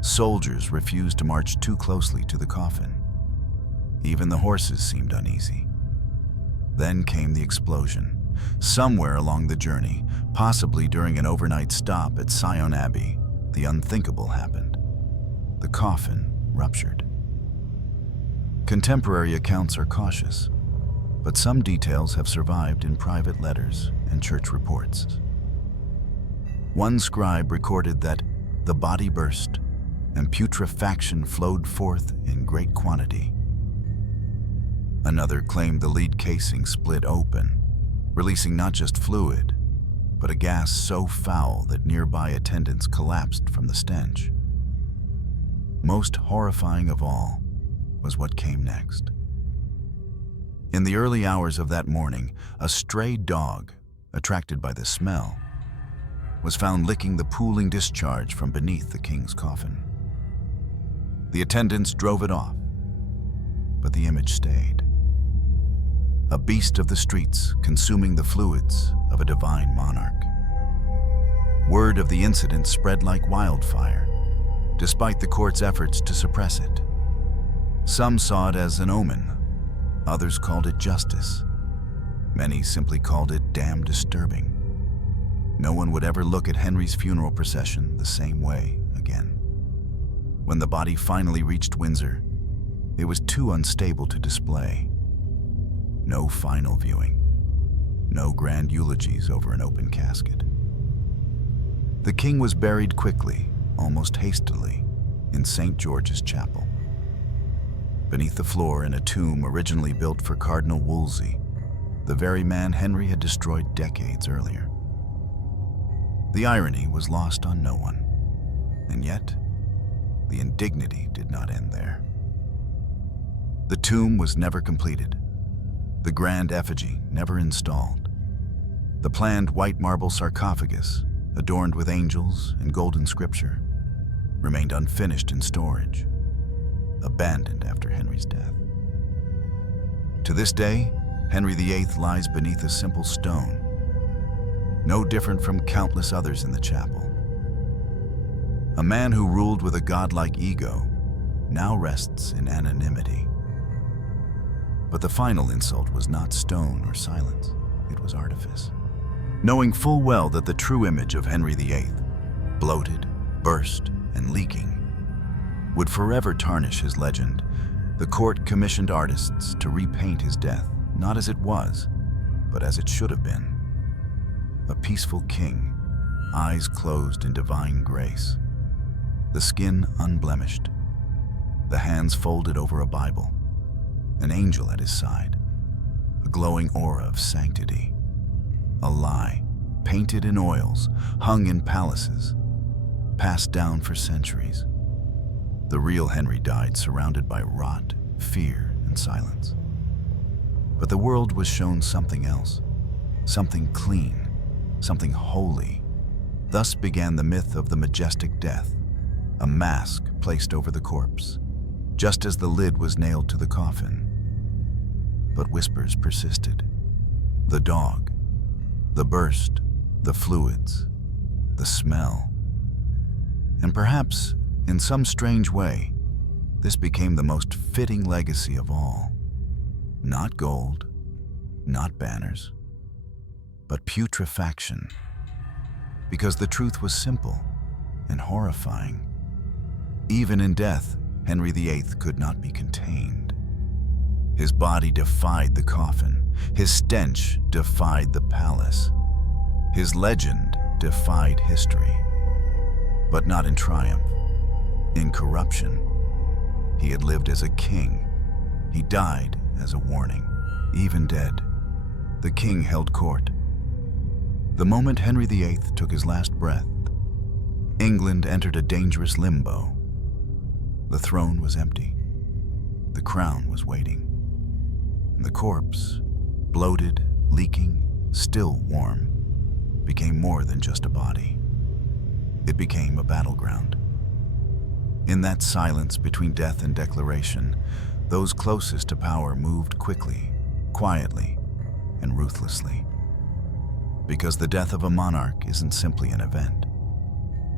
Soldiers refused to march too closely to the coffin. Even the horses seemed uneasy. Then came the explosion. Somewhere along the journey, possibly during an overnight stop at Sion Abbey, the unthinkable happened. The coffin ruptured. Contemporary accounts are cautious, but some details have survived in private letters and church reports. One scribe recorded that the body burst and putrefaction flowed forth in great quantity. Another claimed the lead casing split open, releasing not just fluid, but a gas so foul that nearby attendants collapsed from the stench. Most horrifying of all, was what came next. In the early hours of that morning, a stray dog, attracted by the smell, was found licking the pooling discharge from beneath the king's coffin. The attendants drove it off, but the image stayed. A beast of the streets consuming the fluids of a divine monarch. Word of the incident spread like wildfire, despite the court's efforts to suppress it. Some saw it as an omen, others called it justice. Many simply called it damn disturbing. No one would ever look at Henry's funeral procession the same way again. When the body finally reached Windsor, it was too unstable to display. No final viewing, no grand eulogies over an open casket. The king was buried quickly, almost hastily, in St. George's Chapel. Beneath the floor in a tomb originally built for Cardinal Wolsey, the very man Henry had destroyed decades earlier. The irony was lost on no one, and yet the indignity did not end there. The tomb was never completed, the grand effigy never installed. The planned white marble sarcophagus, adorned with angels and golden scripture, remained unfinished in storage, abandoned after Henry's death. To this day, Henry VIII lies beneath a simple stone, no different from countless others in the chapel. A man who ruled with a godlike ego now rests in anonymity. But the final insult was not stone or silence, it was artifice. Knowing full well that the true image of Henry VIII, bloated, burst, and leaking, would forever tarnish his legend, the court commissioned artists to repaint his death, not as it was, but as it should have been. A peaceful king, eyes closed in divine grace, the skin unblemished, the hands folded over a Bible, an angel at his side, a glowing aura of sanctity, a lie, painted in oils, hung in palaces, passed down for centuries. The real Henry died surrounded by rot, fear, and silence. But the world was shown something else, something clean, something holy. Thus began the myth of the majestic death, a mask placed over the corpse, just as the lid was nailed to the coffin. But whispers persisted. The dog, the burst, the fluids, the smell. And perhaps, in some strange way, this became the most fitting legacy of all. Not gold, not banners, but putrefaction. Because the truth was simple and horrifying. Even in death, Henry VIII could not be contained. His body defied the coffin. His stench defied the palace. His legend defied history. But not in triumph, in corruption. He had lived as a king. He died as a warning. Even dead, the king held court. The moment Henry VIII took his last breath, England entered a dangerous limbo. The throne was empty. The crown was waiting. And the corpse, bloated, leaking, still warm, became more than just a body. It became a battleground. In that silence between death and declaration, those closest to power moved quickly, quietly, and ruthlessly. Because the death of a monarch isn't simply an event.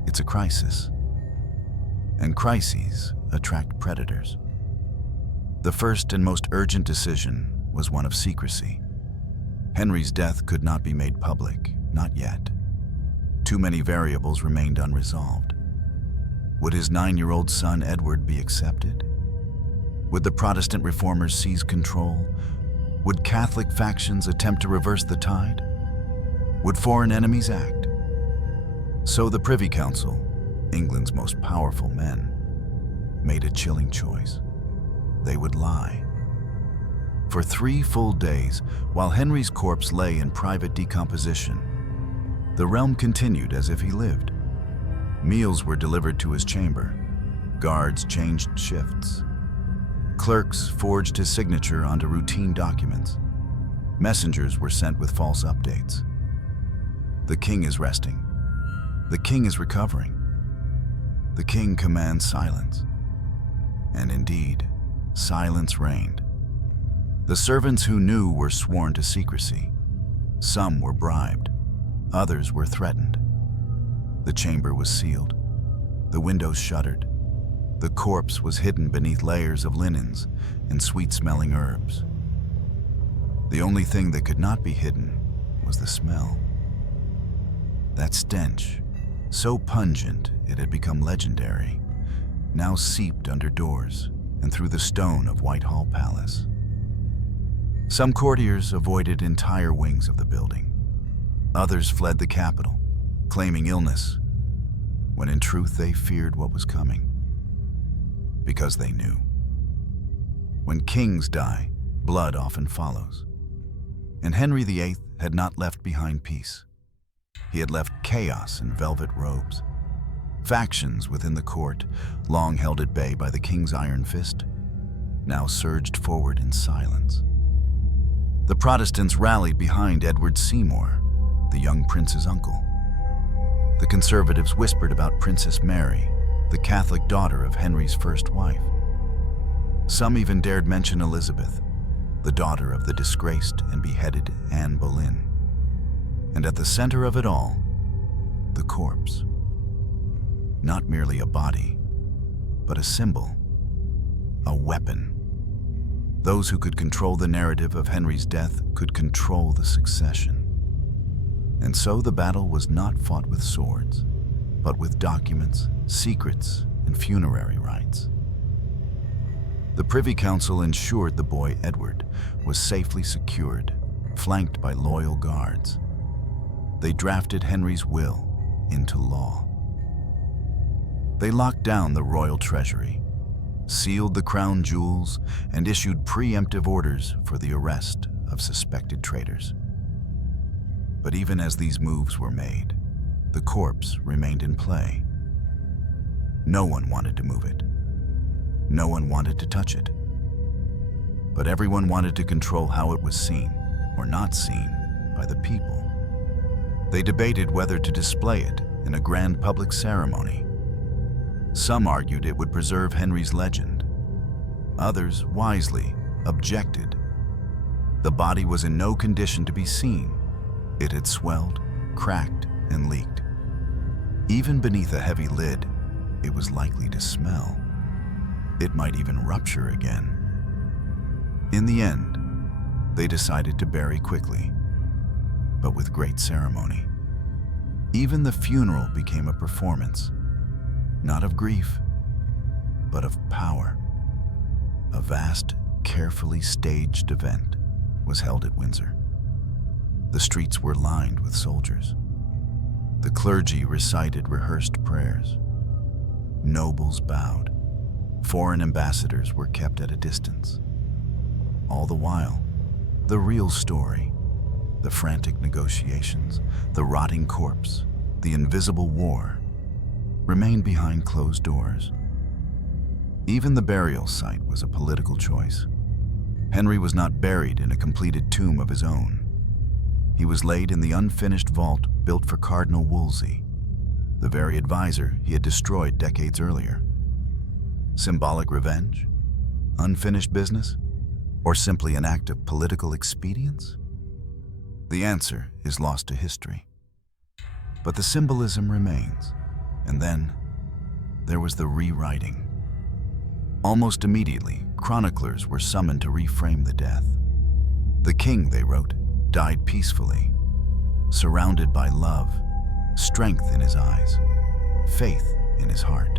It's a crisis. And crises attract predators. The first and most urgent decision was one of secrecy. Henry's death could not be made public, not yet. Too many variables remained unresolved. Would his 9-year-old son Edward be accepted? Would the Protestant reformers seize control? Would Catholic factions attempt to reverse the tide? Would foreign enemies act? So the Privy Council, England's most powerful men, made a chilling choice. They would lie. For 3 full days, while Henry's corpse lay in private decomposition, the realm continued as if he lived. Meals were delivered to his chamber. Guards changed shifts. Clerks forged his signature onto routine documents. Messengers were sent with false updates. The king is resting. The king is recovering. The king commands silence. And indeed, silence reigned. The servants who knew were sworn to secrecy. Some were bribed. Others were threatened. The chamber was sealed. The windows shuttered. The corpse was hidden beneath layers of linens and sweet-smelling herbs. The only thing that could not be hidden was the smell. That stench, so pungent it had become legendary, now seeped under doors and through the stone of Whitehall Palace. Some courtiers avoided entire wings of the building. Others fled the capital, claiming illness, when in truth they feared what was coming. Because they knew. When kings die, blood often follows. And Henry VIII had not left behind peace. He had left chaos in velvet robes. Factions within the court, long held at bay by the king's iron fist, now surged forward in silence. The Protestants rallied behind Edward Seymour, the young prince's uncle. The conservatives whispered about Princess Mary, the Catholic daughter of Henry's first wife. Some even dared mention Elizabeth, the daughter of the disgraced and beheaded Anne Boleyn. And at the center of it all, the corpse. Not merely a body, but a symbol, a weapon. Those who could control the narrative of Henry's death could control the succession. And so the battle was not fought with swords, but with documents, secrets, and funerary rites. The Privy Council ensured the boy Edward was safely secured, flanked by loyal guards. They drafted Henry's will into law. They locked down the royal treasury, sealed the crown jewels, and issued preemptive orders for the arrest of suspected traitors. But even as these moves were made, the corpse remained in play. No one wanted to move it. No one wanted to touch it. But everyone wanted to control how it was seen or not seen by the people. They debated whether to display it in a grand public ceremony. Some argued it would preserve Henry's legend. Others, wisely, objected. The body was in no condition to be seen. It had swelled, cracked, and leaked. Even beneath a heavy lid, it was likely to smell. It might even rupture again. In the end, they decided to bury quickly, but with great ceremony. Even the funeral became a performance, not of grief, but of power. A vast, carefully staged event was held at Windsor. The streets were lined with soldiers. The clergy recited rehearsed prayers. Nobles bowed. Foreign ambassadors were kept at a distance. All the while, the real story, the frantic negotiations, the rotting corpse, the invisible war, remained behind closed doors. Even the burial site was a political choice. Henry was not buried in a completed tomb of his own. He was laid in the unfinished vault built for Cardinal Wolsey, the very advisor he had destroyed decades earlier. Symbolic revenge? Unfinished business? Or simply an act of political expedience? The answer is lost to history. But the symbolism remains. And then, there was the rewriting. Almost immediately, chroniclers were summoned to reframe the death. The king, they wrote, died peacefully, surrounded by love, strength in his eyes, faith in his heart.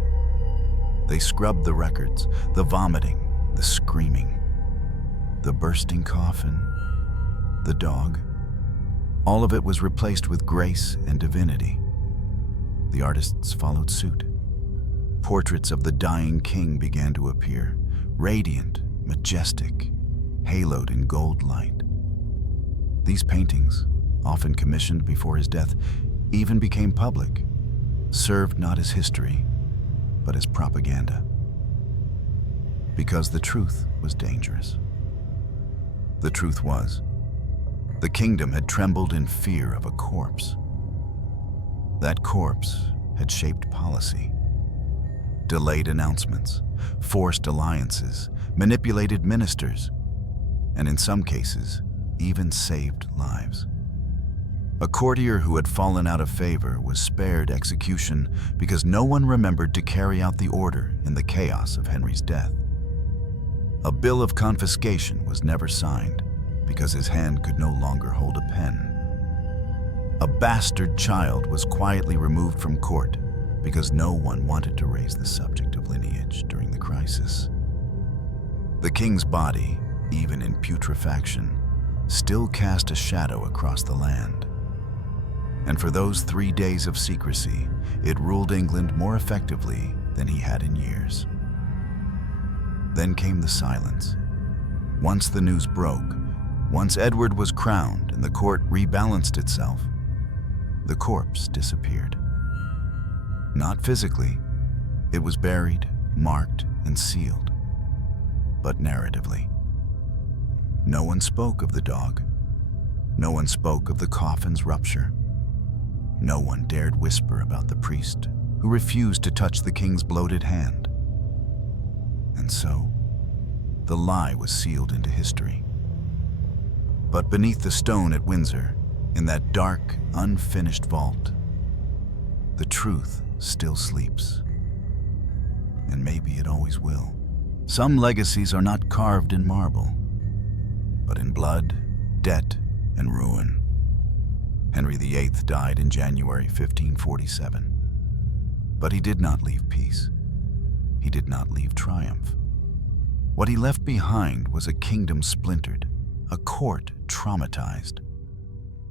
They scrubbed the records, the vomiting, the screaming, the bursting coffin, the dog. All of it was replaced with grace and divinity. The artists followed suit. Portraits of the dying king began to appear, radiant, majestic, haloed in gold light. These paintings, often commissioned before his death, even became public, served not as history, but as propaganda. Because the truth was dangerous. The truth was, the kingdom had trembled in fear of a corpse. That corpse had shaped policy, delayed announcements, forced alliances, manipulated ministers, and in some cases, even saved lives. A courtier who had fallen out of favor was spared execution because no one remembered to carry out the order in the chaos of Henry's death. A bill of confiscation was never signed because his hand could no longer hold a pen. A bastard child was quietly removed from court because no one wanted to raise the subject of lineage during the crisis. The king's body, even in putrefaction, still cast a shadow across the land. And for those 3 days of secrecy, it ruled England more effectively than he had in years. Then came the silence. Once the news broke, once Edward was crowned and the court rebalanced itself, the corpse disappeared. Not physically, it was buried, marked, and sealed, but narratively. No one spoke of the dog. No one spoke of the coffin's rupture. No one dared whisper about the priest who refused to touch the king's bloated hand. And so, the lie was sealed into history. But beneath the stone at Windsor, in that dark, unfinished vault, the truth still sleeps. And maybe it always will. Some legacies are not carved in marble, but in blood, debt, and ruin. Henry VIII died in January 1547. But he did not leave peace. He did not leave triumph. What he left behind was a kingdom splintered, a court traumatized,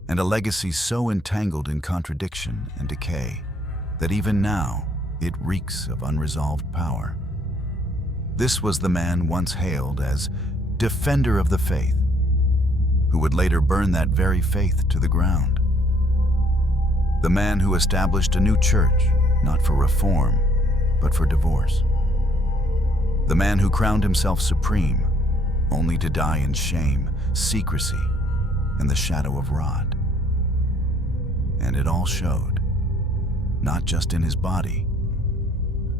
and a legacy so entangled in contradiction and decay that even now it reeks of unresolved power. This was the man once hailed as defender of the faith, who would later burn that very faith to the ground. The man who established a new church, not for reform, but for divorce. The man who crowned himself supreme, only to die in shame, secrecy, and the shadow of rot. And it all showed, not just in his body,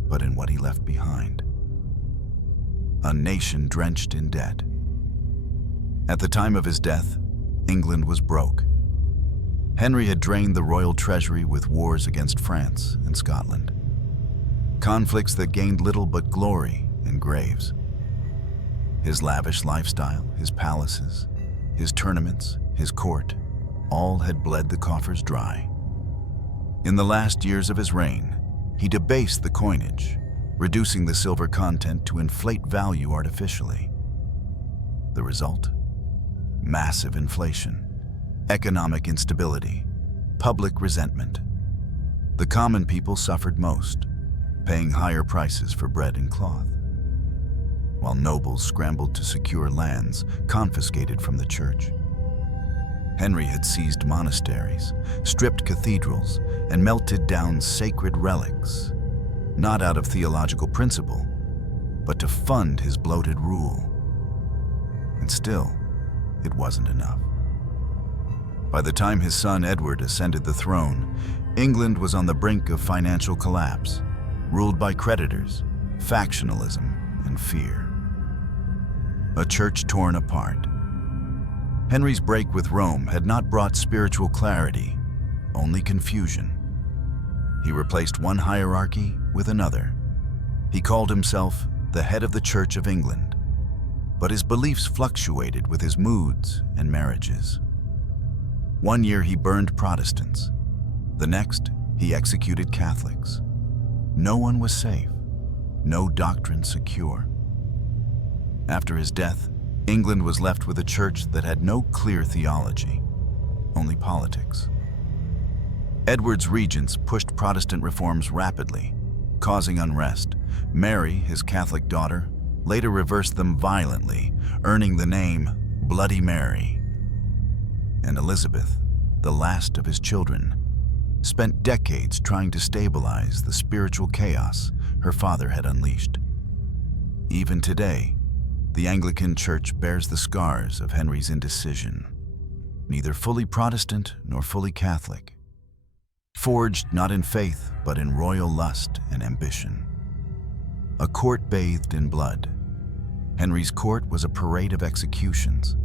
but in what he left behind. A nation drenched in debt. At the time of his death, England was broke. Henry had drained the royal treasury with wars against France and Scotland. Conflicts that gained little but glory and graves. His lavish lifestyle, his palaces, his tournaments, his court, all had bled the coffers dry. In the last years of his reign, he debased the coinage, reducing the silver content to inflate value artificially. The result? Massive inflation, economic instability, public resentment. The common people suffered most, paying higher prices for bread and cloth, while nobles scrambled to secure lands confiscated from the church. Henry had seized monasteries, stripped cathedrals, and melted down sacred relics, not out of theological principle, but to fund his bloated rule. And still, it wasn't enough. By the time his son Edward ascended the throne, England was on the brink of financial collapse, ruled by creditors, factionalism, and fear. A church torn apart. Henry's break with Rome had not brought spiritual clarity, only confusion. He replaced one hierarchy with another. He called himself the head of the Church of England, but his beliefs fluctuated with his moods and marriages. One year he burned Protestants. The next, he executed Catholics. No one was safe, no doctrine secure. After his death, England was left with a church that had no clear theology, only politics. Edward's regents pushed Protestant reforms rapidly, causing unrest. Mary, his Catholic daughter, later reversed them violently, earning the name Bloody Mary. And Elizabeth, the last of his children, spent decades trying to stabilize the spiritual chaos her father had unleashed. Even today, The Anglican Church bears the scars of Henry's indecision, neither fully Protestant nor fully Catholic, forged not in faith but in royal lust and ambition. A court bathed in blood. Henry's court was a parade of executions.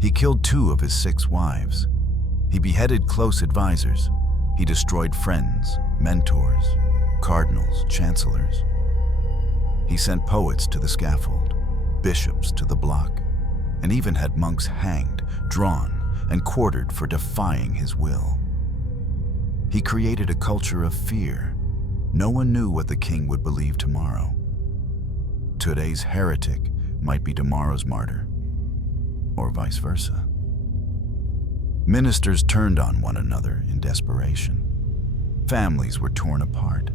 He killed 2 of his 6 wives. He beheaded close advisors. He destroyed friends, mentors, cardinals, chancellors. He sent poets to the scaffold, bishops to the block, and even had monks hanged, drawn, and quartered for defying his will. He created a culture of fear. No one knew what the king would believe tomorrow. Today's heretic might be tomorrow's martyr, or vice versa. Ministers turned on one another in desperation. Families were torn apart.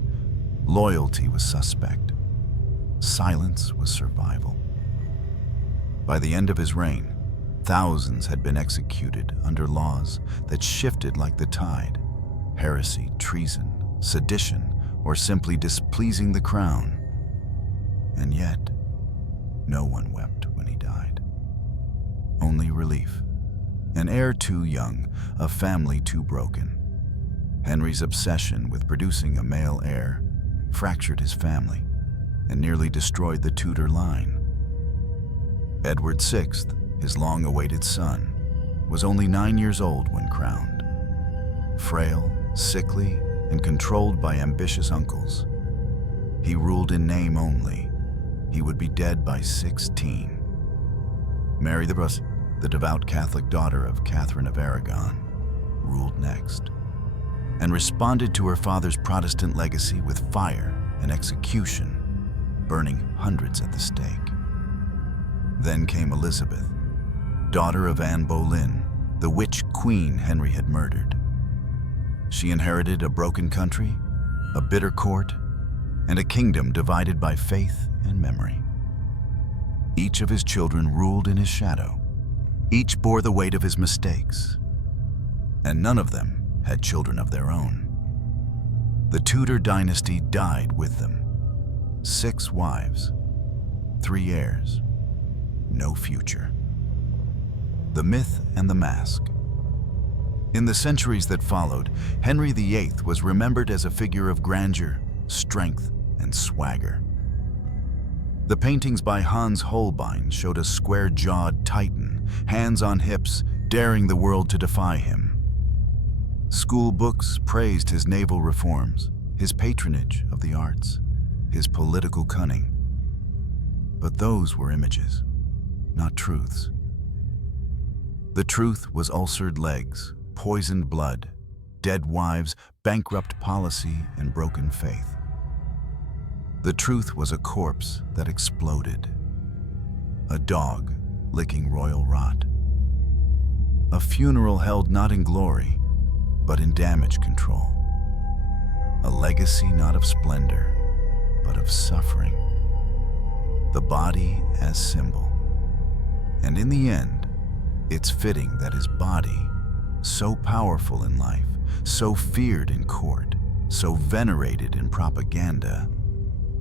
Loyalty was suspect. Silence was survival. By the end of his reign, thousands had been executed under laws that shifted like the tide. Heresy, treason, sedition, or simply displeasing the crown. And yet, no one wept when he died. Only relief. An heir too young, a family too broken. Henry's obsession with producing a male heir fractured his family and nearly destroyed the Tudor line. Edward VI, his long-awaited son, was only 9 years old when crowned. Frail, sickly, and controlled by ambitious uncles. He ruled in name only. He would be dead by 16. Mary the devout Catholic daughter of Catherine of Aragon, ruled next, and responded to her father's Protestant legacy with fire and execution, burning hundreds at the stake. Then came Elizabeth, daughter of Anne Boleyn, the witch queen Henry had murdered. She inherited a broken country, a bitter court, and a kingdom divided by faith and memory. Each of his children ruled in his shadow. Each bore the weight of his mistakes, and none of them had children of their own. The Tudor dynasty died with them. 6 wives, 3 heirs, no future. The myth and the mask. In the centuries that followed, Henry VIII was remembered as a figure of grandeur, strength, and swagger. The paintings by Hans Holbein showed a square-jawed titan, hands on hips, daring the world to defy him. School books praised his naval reforms, his patronage of the arts, his political cunning. But those were images, not truths. The truth was ulcered legs, poisoned blood, dead wives, bankrupt policy, and broken faith. The truth was a corpse that exploded, a dog licking royal rot, a funeral held not in glory, but in damage control, a legacy not of splendor, but of suffering, the body as symbol. And in the end, it's fitting that his body, so powerful in life, so feared in court, so venerated in propaganda,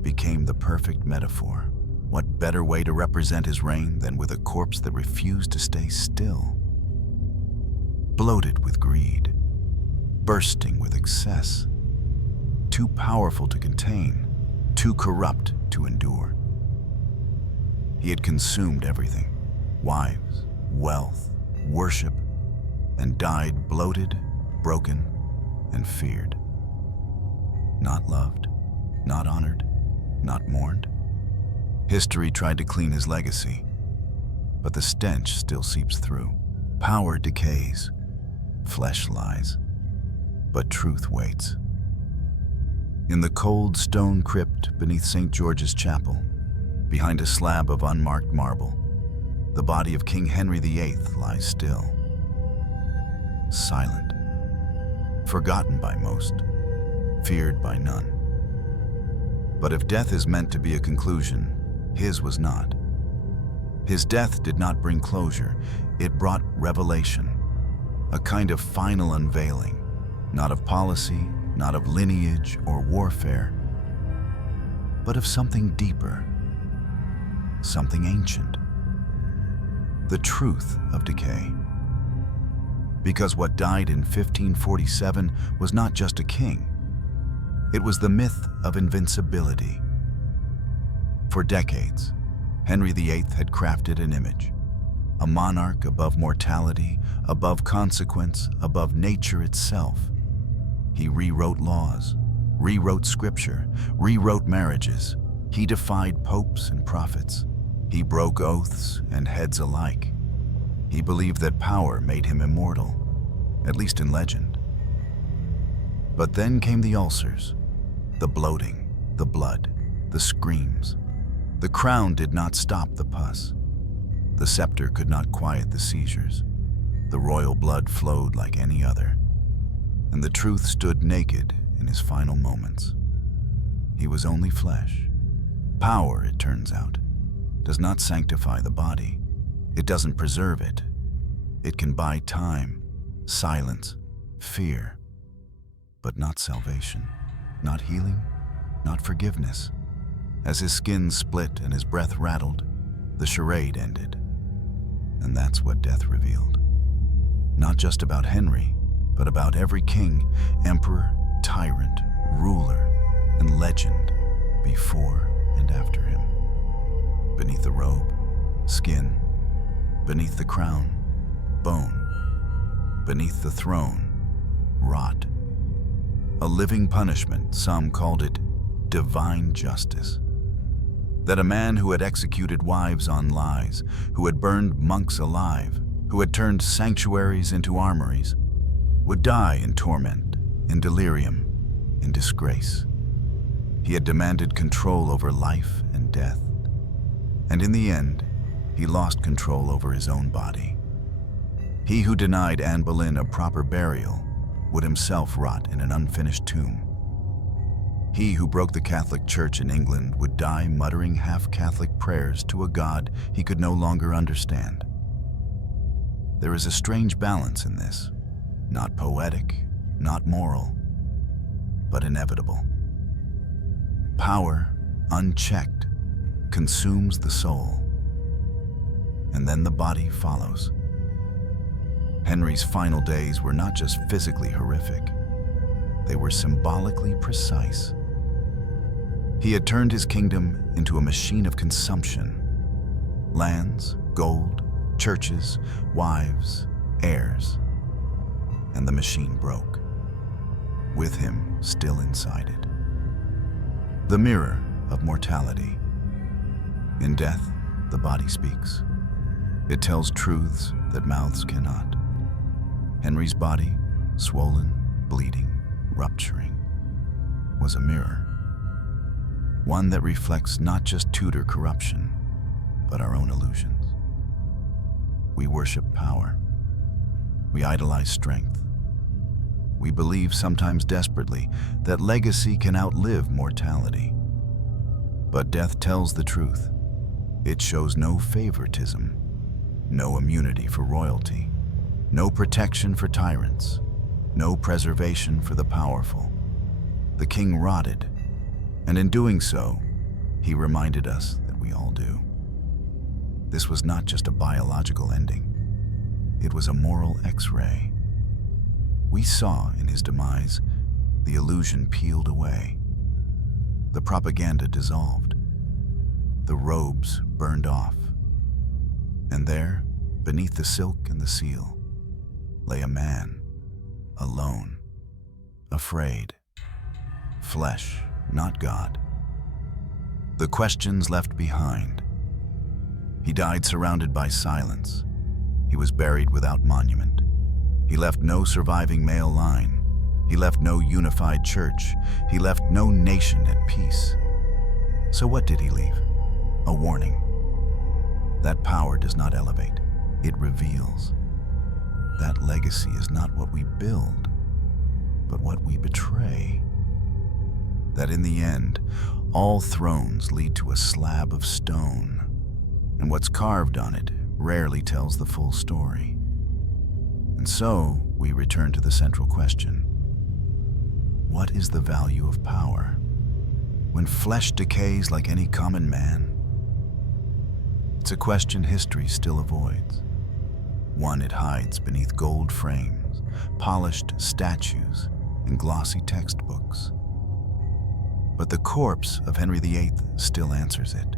became the perfect metaphor. What better way to represent his reign than with a corpse that refused to stay still? Bloated with greed, bursting with excess, too powerful to contain, too corrupt to endure. He had consumed everything: wives, wealth, worship, and died bloated, broken, and feared. Not loved, not honored, not mourned. History tried to clean his legacy, but the stench still seeps through. Power decays, flesh lies, but truth waits. In the cold stone crypt beneath St. George's Chapel, behind a slab of unmarked marble, the body of King Henry VIII lies still, silent, forgotten by most, feared by none. But if death is meant to be a conclusion, his was not. His death did not bring closure, it brought revelation, a kind of final unveiling, not of policy, not of lineage or warfare, but of something deeper, something ancient, the truth of decay. Because what died in 1547 was not just a king. It was the myth of invincibility. For decades, Henry VIII had crafted an image, a monarch above mortality, above consequence, above nature itself. He rewrote laws, rewrote scripture, rewrote marriages. He defied popes and prophets. He broke oaths and heads alike. He believed that power made him immortal, at least in legend. But then came the ulcers, the bloating, the blood, the screams. The crown did not stop the pus. The scepter could not quiet the seizures. The royal blood flowed like any other, and the truth stood naked in his final moments. He was only flesh. Power, it turns out, does not sanctify the body. It doesn't preserve it. It can buy time, silence, fear, but not salvation, not healing, not forgiveness. As his skin split and his breath rattled, the charade ended. And that's what death revealed. Not just about Henry, but about every king, emperor, tyrant, ruler, and legend before and after him. Beneath the robe, skin. Beneath the crown, bone. Beneath the throne, rot. A living punishment, some called it divine justice. That a man who had executed wives on lies, who had burned monks alive, who had turned sanctuaries into armories, would die in torment, in delirium, in disgrace. He had demanded control over life and death, and in the end, he lost control over his own body. He who denied Anne Boleyn a proper burial would himself rot in an unfinished tomb. He who broke the Catholic Church in England would die muttering half-Catholic prayers to a God he could no longer understand. There is a strange balance in this, not poetic, not moral, but inevitable. Power, unchecked, consumes the soul, and then the body follows. Henry's final days were not just physically horrific, they were symbolically precise. He had turned his kingdom into a machine of consumption. Lands, gold, churches, wives, heirs. And the machine broke, with him still inside it. The mirror of mortality. In death, the body speaks. It tells truths that mouths cannot. Henry's body, swollen, bleeding, rupturing, was a mirror. One that reflects not just Tudor corruption, but our own illusions. We worship power. We idolize strength. We believe, sometimes desperately, that legacy can outlive mortality. But death tells the truth. It shows no favoritism, no immunity for royalty, no protection for tyrants, no preservation for the powerful. The king rotted, and in doing so, he reminded us that we all do. This was not just a biological ending. It was a moral X-ray. We saw in his demise the illusion peeled away, the propaganda dissolved, the robes burned off, and there, beneath the silk and the seal, lay a man, alone, afraid, flesh, not God. The questions left behind. He died surrounded by silence. He was buried without monument. He left no surviving male line. He left no unified church. He left no nation at peace. So what did he leave? A warning. That power does not elevate, it reveals. That legacy is not what we build, but what we betray. That in the end, all thrones lead to a slab of stone, and what's carved on it rarely tells the full story. And so, we return to the central question. What is the value of power when flesh decays like any common man? It's a question history still avoids. One it hides beneath gold frames, polished statues, and glossy textbooks. But the corpse of Henry VIII still answers it.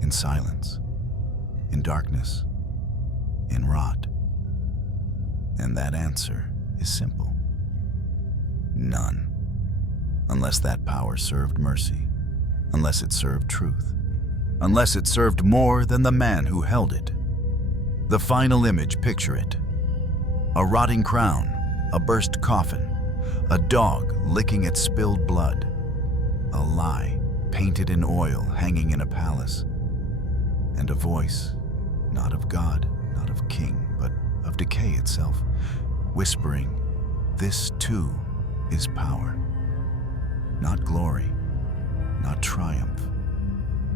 In silence, in darkness, in rot. And that answer is simple. None. Unless that power served mercy, unless it served truth, unless it served more than the man who held it. The final image, picture it. A rotting crown, a burst coffin, a dog licking at spilled blood, a lie painted in oil hanging in a palace, and a voice, not of God, not of king, but of decay itself, whispering, this too is power. Not glory, not triumph,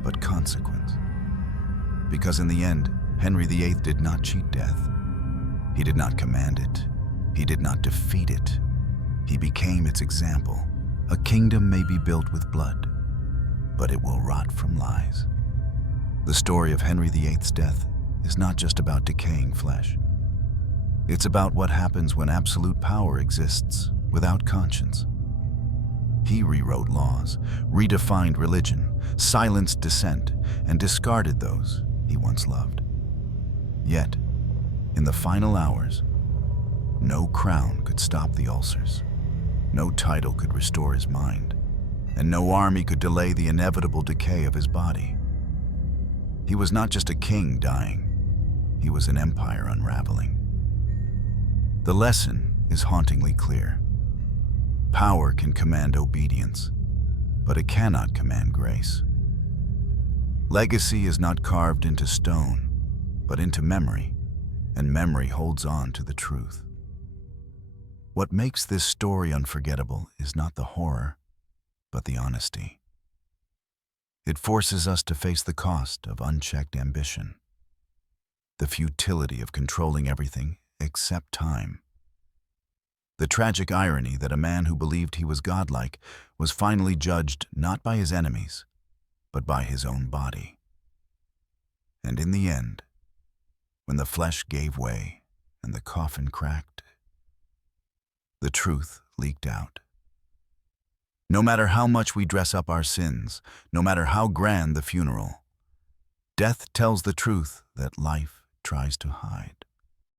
but consequence. Because in the end, Henry VIII did not cheat death. He did not command it. He did not defeat it. He became its example. A kingdom may be built with blood, but it will rot from lies. The story of Henry VIII's death is not just about decaying flesh. It's about what happens when absolute power exists without conscience. He rewrote laws, redefined religion, silenced dissent, and discarded those he once loved. Yet, in the final hours, no crown could stop the ulcers, no title could restore his mind, and no army could delay the inevitable decay of his body. He was not just a king dying, he was an empire unraveling. The lesson is hauntingly clear. Power can command obedience, but it cannot command grace. Legacy is not carved into stone, but into memory, and memory holds on to the truth. What makes this story unforgettable is not the horror, but the honesty. It forces us to face the cost of unchecked ambition, the futility of controlling everything except time. The tragic irony that a man who believed he was godlike was finally judged not by his enemies, but by his own body. And in the end, when the flesh gave way and the coffin cracked, the truth leaked out. No matter how much we dress up our sins, no matter how grand the funeral, death tells the truth that life tries to hide.